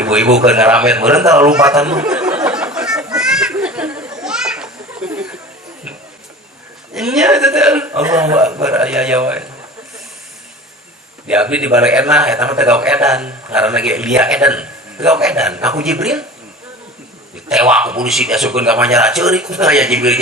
Ibu-ibu keur ngaramet meureun tah lompatan mah. Nya teteh Allahu Akbar aya wae. Di abdi di Balai Enah eta mah tegaok edan, ngaranna ge Lia Eden. Tegaok edan, aku Jibril. Ditewak ku polisi diasupkeun ka penjara ceurik aya Jibril.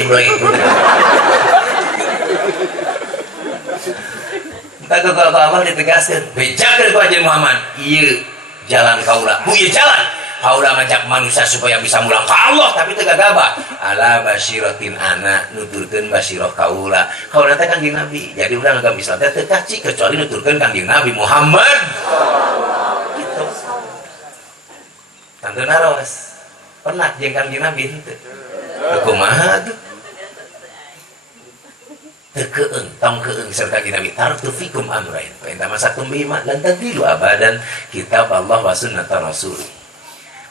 Entah ke Allah ditegaskeun, bejakeun ku anjeun Muhammad, ieu jalan kaula. Bu ieu jalan kaula ngajak manusia supaya bisa mulang ka Allah tapi teu gagabah. Ala basyiratin ana nuturkeun basirah kaula. Kaula teh Kanjeng Nabi. Jadi urang agama Islam teh teu kaci kecuali nuturkeun Kanjeng Nabi Muhammad. Gitu. Tanggeun naros. Pernah jeung Kanjeng Nabi henteu. Kumaha tuh? Teu keung, tong keung sareng Kanjeng Nabi. Tartu fikum amrain. Fa in tamasakum bihima lan tadillu abadan kitab Allah wa sunnata Rasul.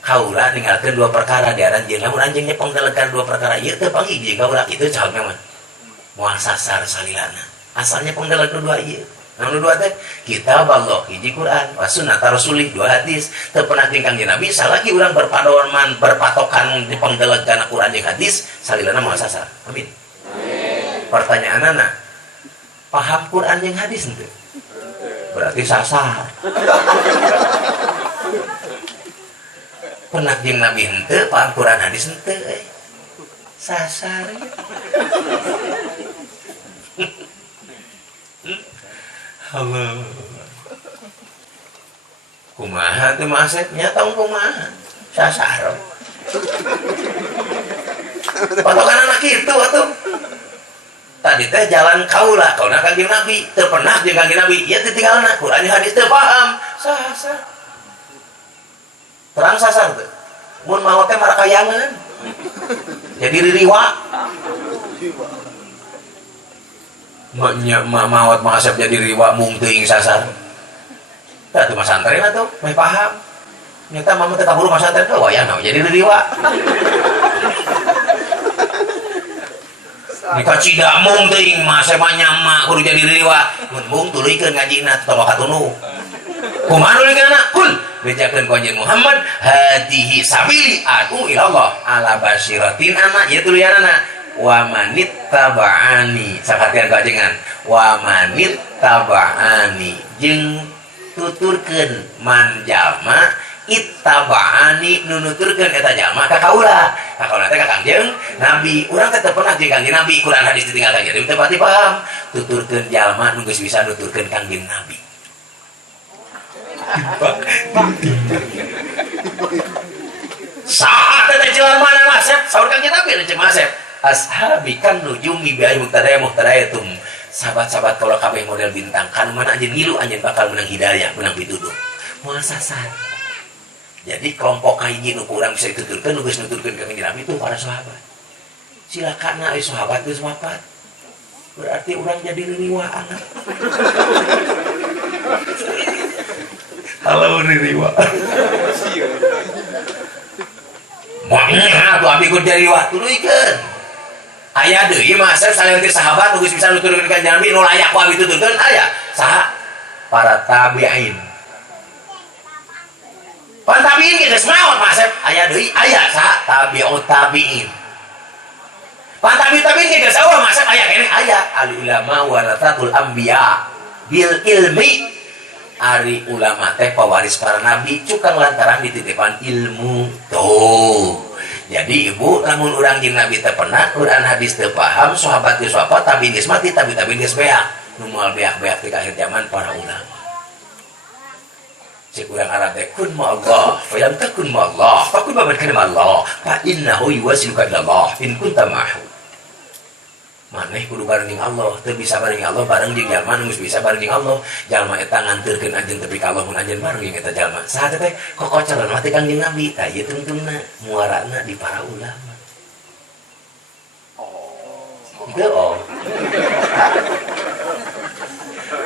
Kaula ninggalkeun 2 perkara di anjeun lamun anjeun panggalekan 2 perkara ieu teu panggih kaula kitu cahal mah moal sasar salilana asalnya panggalekan 2 ieu Anu dua teh kitab Allah hiji Quran wa sunnah rasulih dua hadis teu pernah jeung Kangjeng Nabi salaki urang berpadoman berpatokan di panggelegan Quran jeung hadis salilana moal sasar. Amin. Pertanyaanana paham Quran jeung hadis henteu? Berarti sasar. Pernah jeung Nabi henteu paham Quran hadis henteu sasar. Allah. Kumaha teh Asep nya tong kumaha? Sasar. Patokan anak itu atuh. Tadi teh jalan kaula Kangjeng Nabi, teu pernah jeung Kangjeng Nabi, ya ditinggalna Quran hadis teu paham. Sasar. Terang sasar teh. Mun mau teh marakayangan. Jadi ririwa. Maknya mawat mengasap jadi riwa mung teuing sasar. Tah teu masantren atuh, meh paham. Nyata mama teh kaburu masantren teh wayah jadi riwa. Nika cida mung teuing mase manyama kudu jadi riwa. Mun mung tuluykeun ngajina tong katunu. Kumaha nulikeun anak? Kul bejakeun ku anjeun Muhammad hadihi sabili adu ila Allah ala basiratin anak ya tuluyanana. Wa manit taba'ani sakatian kajengan wa manit taba'ani jeung tuturkeun man jalma ittaba'ani nunuturkeun eta jalma ka kaula teh ka Kangjeng Nabi urang teh teu pernah jeung Kangjeng Nabi Quran hadis ditinggal Kangjeng teu pati paham tuturkeun jalma nu geus bisa nuturkeun Kangjeng Nabi. Saha teh jelema na Asep saur Kangjeng Nabi jeung Asep ashabi kan nujumi bi ayu muhtadayatum sahabat-sahabat kalau kabeh model bintang kan mana anjeun ngilu anjeun bakal menang hidayah menang pituduh moal sasar. Jadi kelompok hiji nu kurang bisa dituturkeun nu geus nuturkeun ka Kangjeng Nabi itu para sahabat. Silakan ai sahabat geus wafat. Berarti urang jadi ririwaan. Halo ririwa. Moalnya tuh abi ku jadi waktu tuluikeun. Aya deui mah Asep saleh ti sahabat geus bisa nuturkeun ka Kangjeng Nabi nu layak ku abi tuturkeun aya saha para tabi'in. Para tabi'in geus maot mah Asep aya deui aya saha tabi'ut tabi'in. Para tabi'in geus saha mah Asep aya keneh aya al ulama warasatul anbiya bil ilmi. Ari ulama teh pewaris para nabi cukang lantaran dititipan ilmu tuh. Jadi ibu lamun urang jeung nabi teh pernah Quran hadis teu paham sahabat geus wafat tabi'in geus mati tabi'in geus beak nu moal beak-beak di akhir zaman para ulama. Cek urang Arab teh kun ma Allah fa lam takun ma Allah fa kun babad kana Allah fa innahu yuwasiluka ila Allah in kunta ma'hu. Maneh kudu bareng jeung Allah, teu bisa bareng jeung Allah bareng jeung jalma nu geus bisa bareng jeung Allah. Jalma eta nganterkeun anjeun tepi ka Allah mun anjeun bareng jeung eta jalma. Saha teh kokocoran mah teh Kangjeng Nabi, tah ieu tungtungna muarana di para ulama. Oh.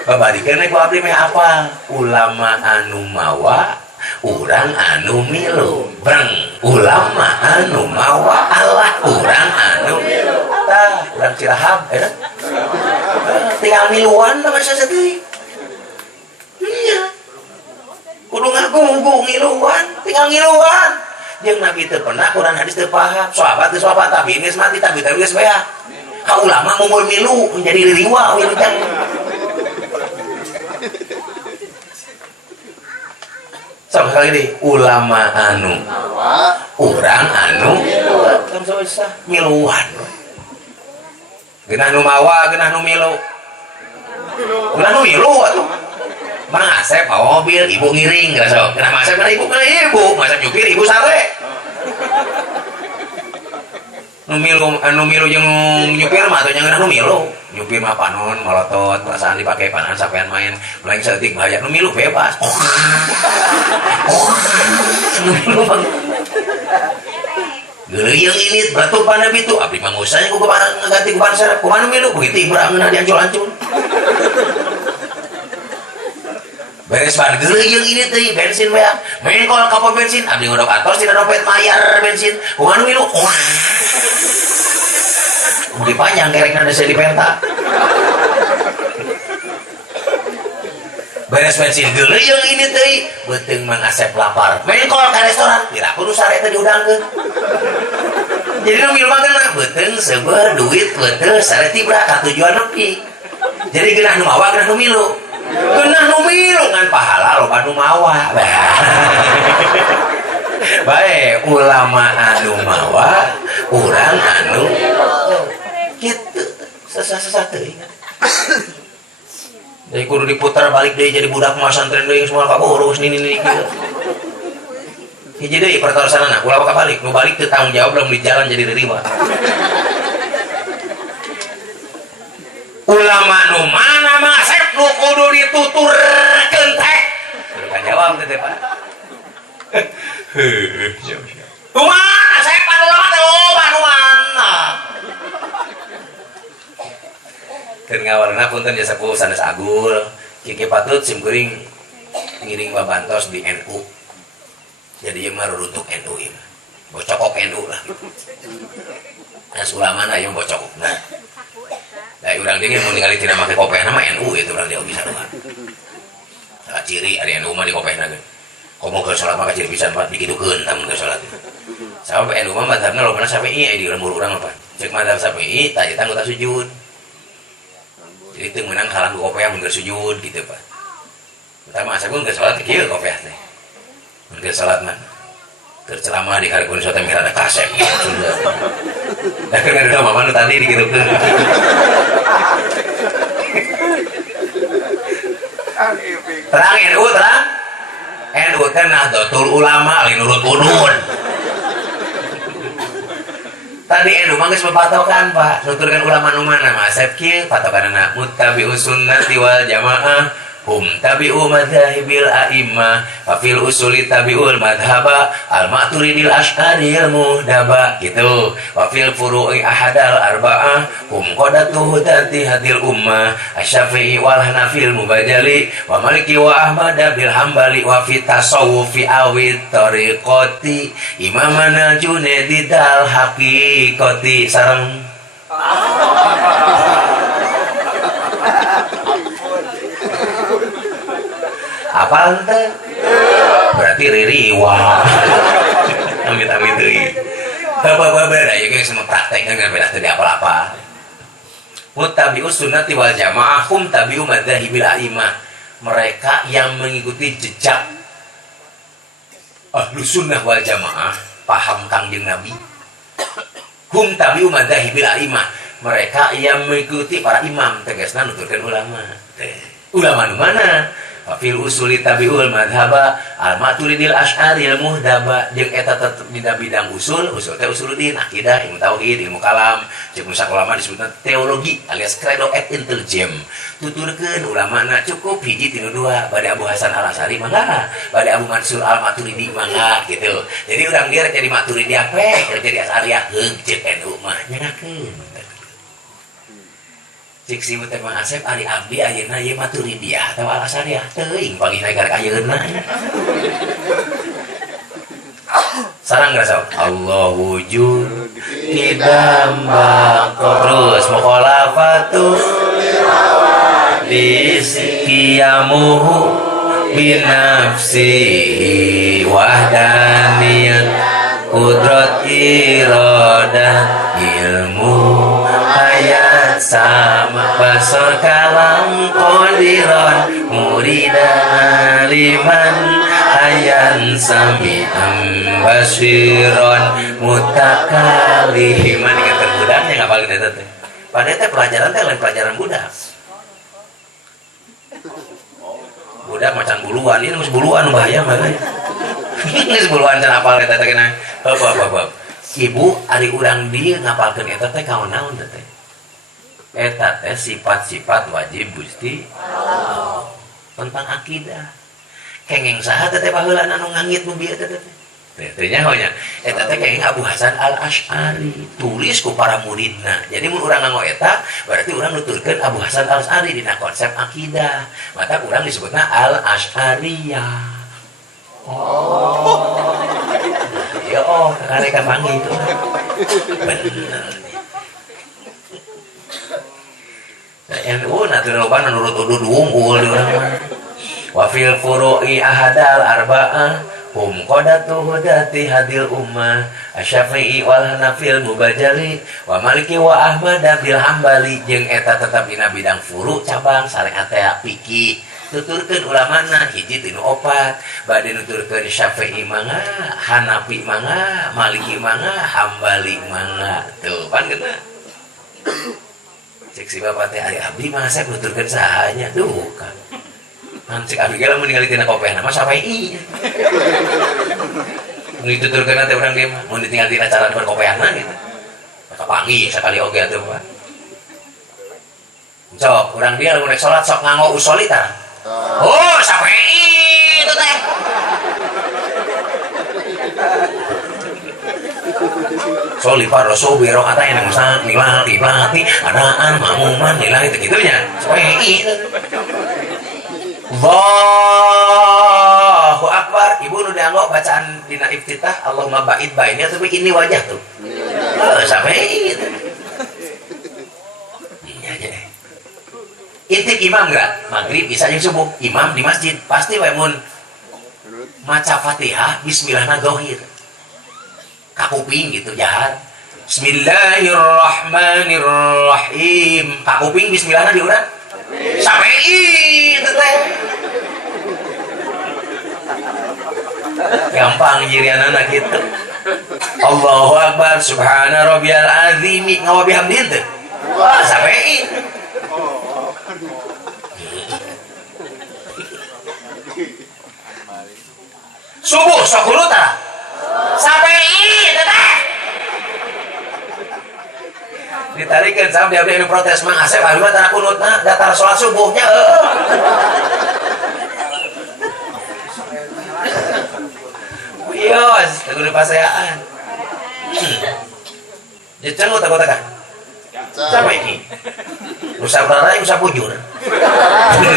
Babarikeun ku abdi meh apa? Ulama anu mawa, urang anu milu. Breng, ulama anu mawa Allah, urang anu milu. Tah, urang Ciraham, tinggal miluan sama saya teh. Iya. Kudu ngaku ngiluan, tinggal ngiluan. Jeung Nabi teu pernah Quran hadis teu paham, sahabat teu sahabat tabi'in geus mati, tabi'in geus beak. Ka ulama mungul milu menjadi ririwa wilujang. Sama sekali deh, ulama anu urang anu kan susah miluan. Genah nu mawa, genah nu milu. Genah nu milu atuh. Mang Asep bawa mobil, ibu ngiring, geus. Genah Mang Asep kana ibu, Mang Asep nyupir, ibu sare. Nu milu jeung nyupir mah atuh nya genah nu milu. Nyupir mah panon, molotot, perasaan dipake panan sampean main. Mulai saeutik bahaya nu milu bebas. Nu milu Geuleung ini batur pana bitu abdi mah usahanya ku ganti ku ban serep kumaha nu milu begitu ibrahna diancul-ancul. Beres ban geuleung ini teh bensin we. Main kol kapal bensin abdi ngodok atos tina dompet mayar bensin. Kumaha nu milu? Di panjang kerekna desa di penta. beres bensin geuleuh yang ini teh beuteung Mang Asep lapar mengkol ka restoran kira kudu sare teh diudangkeun jadi nu milih makan beuteung seueur duit beuteung sare tibra ka tujuan nepi jadi geunah nu mawa geunah nu milu geunah nu milu ngan pahala loba nu mawa bae ulama anu mawa urang anu kitu sesa-sesa teuing jadi kudu diputar balik deh jadi budak masantren deh semua kaburus nini gitu. Jadi pertarasanana ulah balik nu balik teu tanggung jawab belum di jalan jadi diterima. Ulama nu mana mah Asep nu kudu dituturkeun teh. Kan jawab teh Pak. Kumaha Asep anu ulama teh loba nu mana? Keur ngawarna punten jasa ku sanes agul kiki patut sim kuring ngiring babantos di NU jadi ieu mah runtuk NU ieu bocokok NU lah as ulama na yang bocokok nah da urang deui mun ningali tina make kopehna mah NU itu urang dia bisa doang salah ciri ari NU mah di kopehna geus komo keur salat mah ciri pisan Pak dikidukeun tamun keur salat sampai NU mah madzhabna lobana Syafi'i di urang urang apa cek madzhab Syafi'i tah eta anggota sujud jadi itu menang halang kopiah mun sujud gitu Pak. Pertama saya pun ke salat kieu kopiah teh. Mun ke salat mah terceramah di hareupeun sote mikir ada kasep. Da keur ada mama nu tadi dikirukeun. Terang NU terang. NU teh Nahdlatul Ulama lain nurut udun. Tadi NU mah geus bepatokan Pak, nuturkeun ulama nu mana mah Asep kieu patokanna muttabi'us sunnati wal jamaah hum tabi'u madzahibil a'immah fa fil usuli tabi'ul madhaba al maturidil asy'aril muhdaba gitu wa fil furu'i ahadal arba'ah hum qadatuhu tanti hadil ummah asy-syafi'i wal hanafil mubajali wa maliki wa ahmad bil hambali wa fi tasawufi awit tariqati imamana junaidi dal haqiqati sareng apal teh berarti ririwa amit-amit deui apa-apa beda ya geus semua praktek kan beda teu apa-apa muttabi'us sunnati wal jamaah hum tabi'u madzahibil a'immah mereka yang mengikuti jejak ahlus sunnah wal jamaah paham Kangjeng Nabi hum tabi'u madzahibil a'immah mereka yang mengikuti para imam tegasna nuturkeun ulama ulama nu mana fil usuli tabiul madhaba al maturidil asy'aril muhdaba jeung eta bidang usul teh usuluddin akidah ilmu tauhid ilmu kalam jeung nusa ulama disebutna teologi alias credo et intelligem tuturkeun ulamana cukup hiji tinu dua bade Abu Hasan Al Asy'ari mangga bade Abu Mansur Al Maturidi mangga gitu jadi urang dia jadi Maturidi ape jadi Asy'ari heug ceuk NU mah nyangakeun cik si teh Mang Asep ari abdi ayeuna ieu Maturidiyah atau Al Asy'ariyah teuing panggih naik ka ayeuna sareng ngrasa Allah wujud tidambang terus mukhalafatu disikiyamuhu binafsihi wahdaniyat kudrat iradah ilmu ayat sama basor kalam qadiran muridan liman ayan sami'am basiron mutakaliman ingat budaknya ngapal kita teh padahal teh pelajaran teh lain pelajaran budak budak macan buluan ini geus buluan bahaya makanya geus buluan can apal kita teh kena heup ibu ari urang dieu ngapalkeun eta teh kaon-naon teh eta teh sifat-sifat wajib Gusti Allah tentang akidah kengeng saha teh baheula anu ngangit nu bieu teh teh nyahonya eta teh kengeng Abu Hasan Al Asy'ari tulis ku para muridna jadi mun urang nganggo eta berarti urang nuturkeun Abu Hasan Al Asy'ari dina konsep akidah maka urang disebutna Al Asy'ariyah ya kareka panggil itu bener nah NU nanti loba nurut udud unggul di orang wa fil furu'i ahadal arba'ah qadatu hudati hadil ummah asy-Syafi'i wal Hanafil mubajali wa Maliki wa Ahmad bil Hambali jeung eta tetep dina bidang furu cabang sareat teh fikih tuturkeun ulamana hiji tinu opat bade nuturkeun Syafi'i mangga Hanafi mangga Maliki mangga Hambali mangga tuh pan geuna cek si bapak teh ari abdi mah saya nuturkeun sahanya duh kan cek abdi ge lamun ningali tina kopehna mah Syafi'i dituturkeun teh urang dia mah mun ditinggal tina cara berkopehna gitu kapanggih sakali oge atuh Pak sok urang dia lamun rek salat sok nganggo usoli tah oh Syafi'i itu teh soli fardo sobiro kata yang sang nilati pelati adaan mamuman nilai itu gitunya Syafi'i Allahu Akbar ibu nu dianggo bacaan dina iftitah Allahumma ba'id baini tapi ini wajah tuh Syafi'i iya aja deh intip imam enggak maghrib bisa jeung subuh imam di masjid pasti wae mun maca Fatihah bismillahna zahir kakuping gitu jahat Bismillahirrahmanirrahim kakuping bismillahna di urang Syafi'i itu teh gampang nyirianana gitu Allahu Akbar subhana rabbiyal azim ngawa bihamdi teh wah Syafi'i subuh sok hulu tah Syafi'i teteh ditarikeun sam dia anu protes mah asep abi mah tara kunutna datar salat subuhnya wios kudu pasayaan jeung otak-otak kan Syafi'i usah berlain usah bujur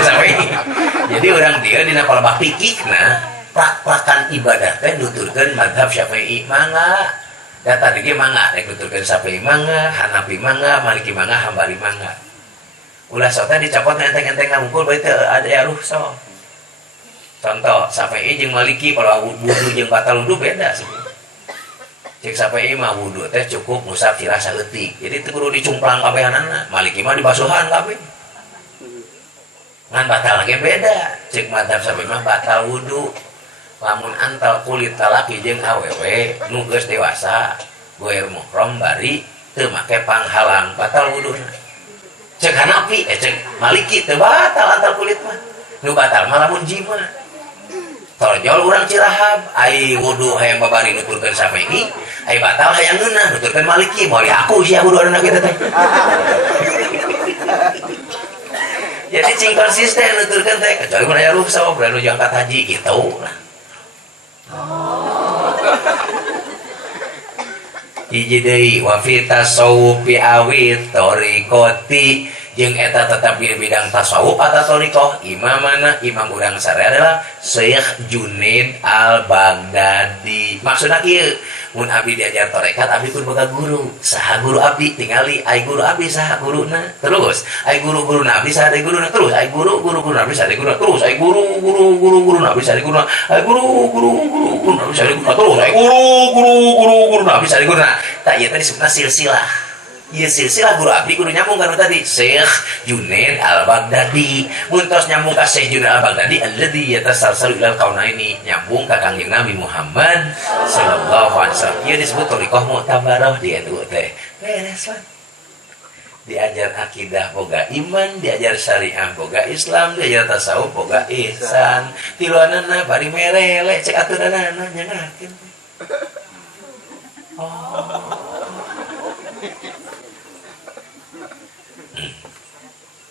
Syafi'i jadi orang dia dina palebah fikihna prak-prakan ibadah teh nuturkeun mazhab Syafi'i mangga data dige mangga rek nuturkeun Syafi'i mangga Hanafi mangga Maliki mangga Hambali mangga ulah sok teh dicopot enteng-enteng ngungkul bae teu ada aruh sok contoh Syafi'i jeung Maliki kalau wudu jeung batal wudu beda sih cek Syafi'i mah wudu teh cukup ngusap sirah saeutik jadi teu kudu dicumplang kabehanana Maliki mah dibasuhan kabeh ngan batal ge beda cek mazhab Syafi'i mah batal wudu lamun antal kulit talaki jeung awewe nu geus dewasa goer muhram bari teu make panghalang batal wuduna cek Hanafi cek Maliki teu batal antal kulit mah nu batal mah lamun jima torjol urang cirahab ai wudu hayang babari nuturkeun Syafi'i ai batal hayang ngeunah nuturkeun Maliki moal aku sia wuduana kitu teh jadi cing konsisten nuturkeun teh kecuali mun aya rukhsah beranu jangkat haji kitu lah hiji deui wa fi tasawufi awit tariqati jeung eta tetap di bidang tasawuf atau tariqah imamana imam urang sare adalah Syekh Junaid Al-Baghdadi maksudna kieu mun abdi diajar tarekat abdi kudu boga guru saha guru abdi tingali ai guru abdi saha guruna terus ai guru-guruna abdi saha guruna terus ai guru-guruna abdi saha guruna terus ai guru-guruna abdi saha guruna ai guru-guruna abdi saha guruna terus ai guru-guruna abdi saha guruna tah ieu teh disebutna silsilah ieu silsilah guru abdi kudu nyambung kana tadi Syekh Junaid Al-Baghdadi mun tos nyambung ka Syekh Junaid Al-Baghdadi alladzi yatasalsalu ilal kaunaini nyambung ka Kangjeng Nabi Muhammad sallallahu alaihi wasallam ieu disebut thariqah mu'tabarah di eta teh beres lah diajar akidah boga iman diajar syariah boga Islam diajar tasawuf boga ihsan tiluanana bari merele cek aturanana nyangakeun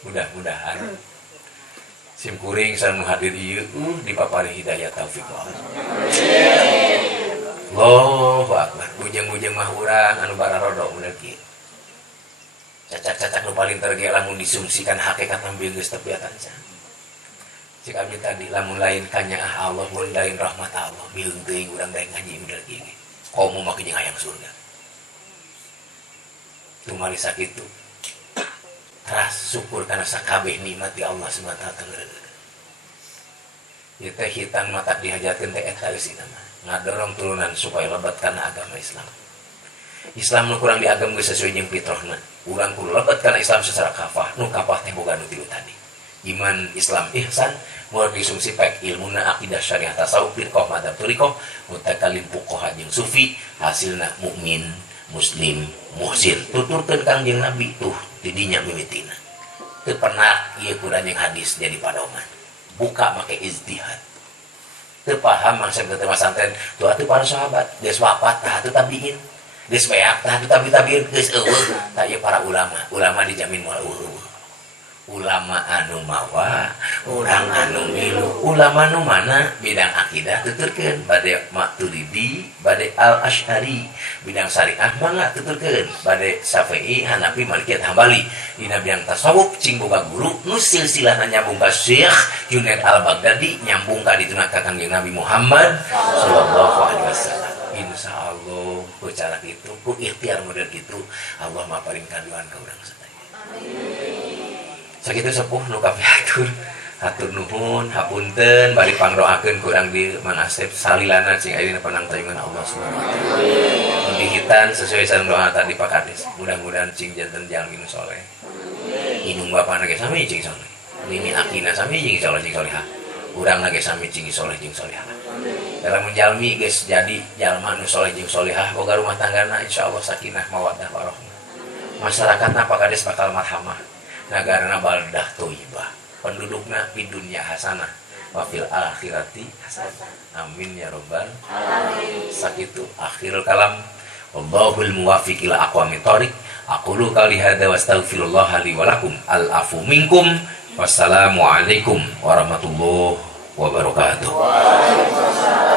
mudah-mudahan sim kuring sareng hadir ieu dipapari hidayah taufik Allahu akbar bujang-bujang mah urang anu bararodo bener kieu cacak-cacak nu paling terge lamun disumsikan hakikat ambil geus tepiatan can cik abdi tadi lamun lain kanyaah Allah mun lain rahmat Allah biheung teuing urang daek ngaji bener kieu komo make jeung hayang surga tumali sakitu ras syukur karena sakabeh nikmat di Allah SWT ieu teh hitan mata dihajatkeun teh eta geus mah ngadorong turunan supaya lebat kana agama Islam. Islam nu kurang diagam geus sesuai jeung fitrahna. Urang kudu lebat kana Islam secara kafah. Nu kafah teh boga nu tilu tadi. Iman, Islam, ihsan, moal disungsi pek ilmuna akidah syariah tasawuf firqah madzhab thariqah mutakalim fuqaha jeung sufi hasilna mukmin, muslim, muhsin. Tuturkeun Kangjeng Nabi tuh di dinya mimitina. Teu pernah ieu Quran jeung hadis jadi padoman. Buka make ijtihad. Teu paham maksud teu masantren, tuh atuh para sahabat geus wafat tah atuh tabiin. Geus beak tah atuh tabiin geus eueuh. Tah ieu para ulama dijamin moal eueuh. Ulama anu mawa, urang anu milu. Ulama nu mana bidang akidah tuturkeun bade Maturidi, bade Al-Asy'ari. Bidang syariah mangga tuturkeun bade Syafi'i, Hanafi, Maliki, Hambali. Dina bidang tasawuf cing boga guru nu silsilahna nyambung ka Syekh Junaid Al-Baghdadi nyambung ka dituna ka Kangjeng Nabi Muhammad sallallahu alaihi wasallam. Insyaallah ku cara kitu, ku ikhtiar model kitu Allah maparing kaduan ka urang sadaya. Amin. Sakitu sepuh nu kapiatur hatur nuhun hapunten bari pangdoakeun kurang di Mang Asep salilana cing ayeuna panangtayungan Allah Subhanahu wa taala. Dihitan sesuai sareng doa tadi Pak Kades. Mudah-mudahan cing janten jalmi nu soleh. Inung bapana ge sami cing soleh. Nini akina sami cing soleh cing solehah. Urangna ge sami cing soleh cing solehah. Dalam menjalmi geus jadi jalma nu soleh jeung solehah boga rumah tanggana insyaallah sakinah mawaddah warahmah. Masyarakatna Pak Kades bakal marhamah. Nagarana baldah thayyibah. Pendudukna di dunia hasanah wa fil akhirati hasanah. Amin ya rabbal alamin. Sakitu akhirul kalam. Wallahul muwaffiq ila aqwamit thoriq. Aqulu qali hadza wa astaghfirullah li wa lakum. Al afu minkum. Wassalamu alaikum warahmatullahi wabarakatuh. Waalaikumsalam.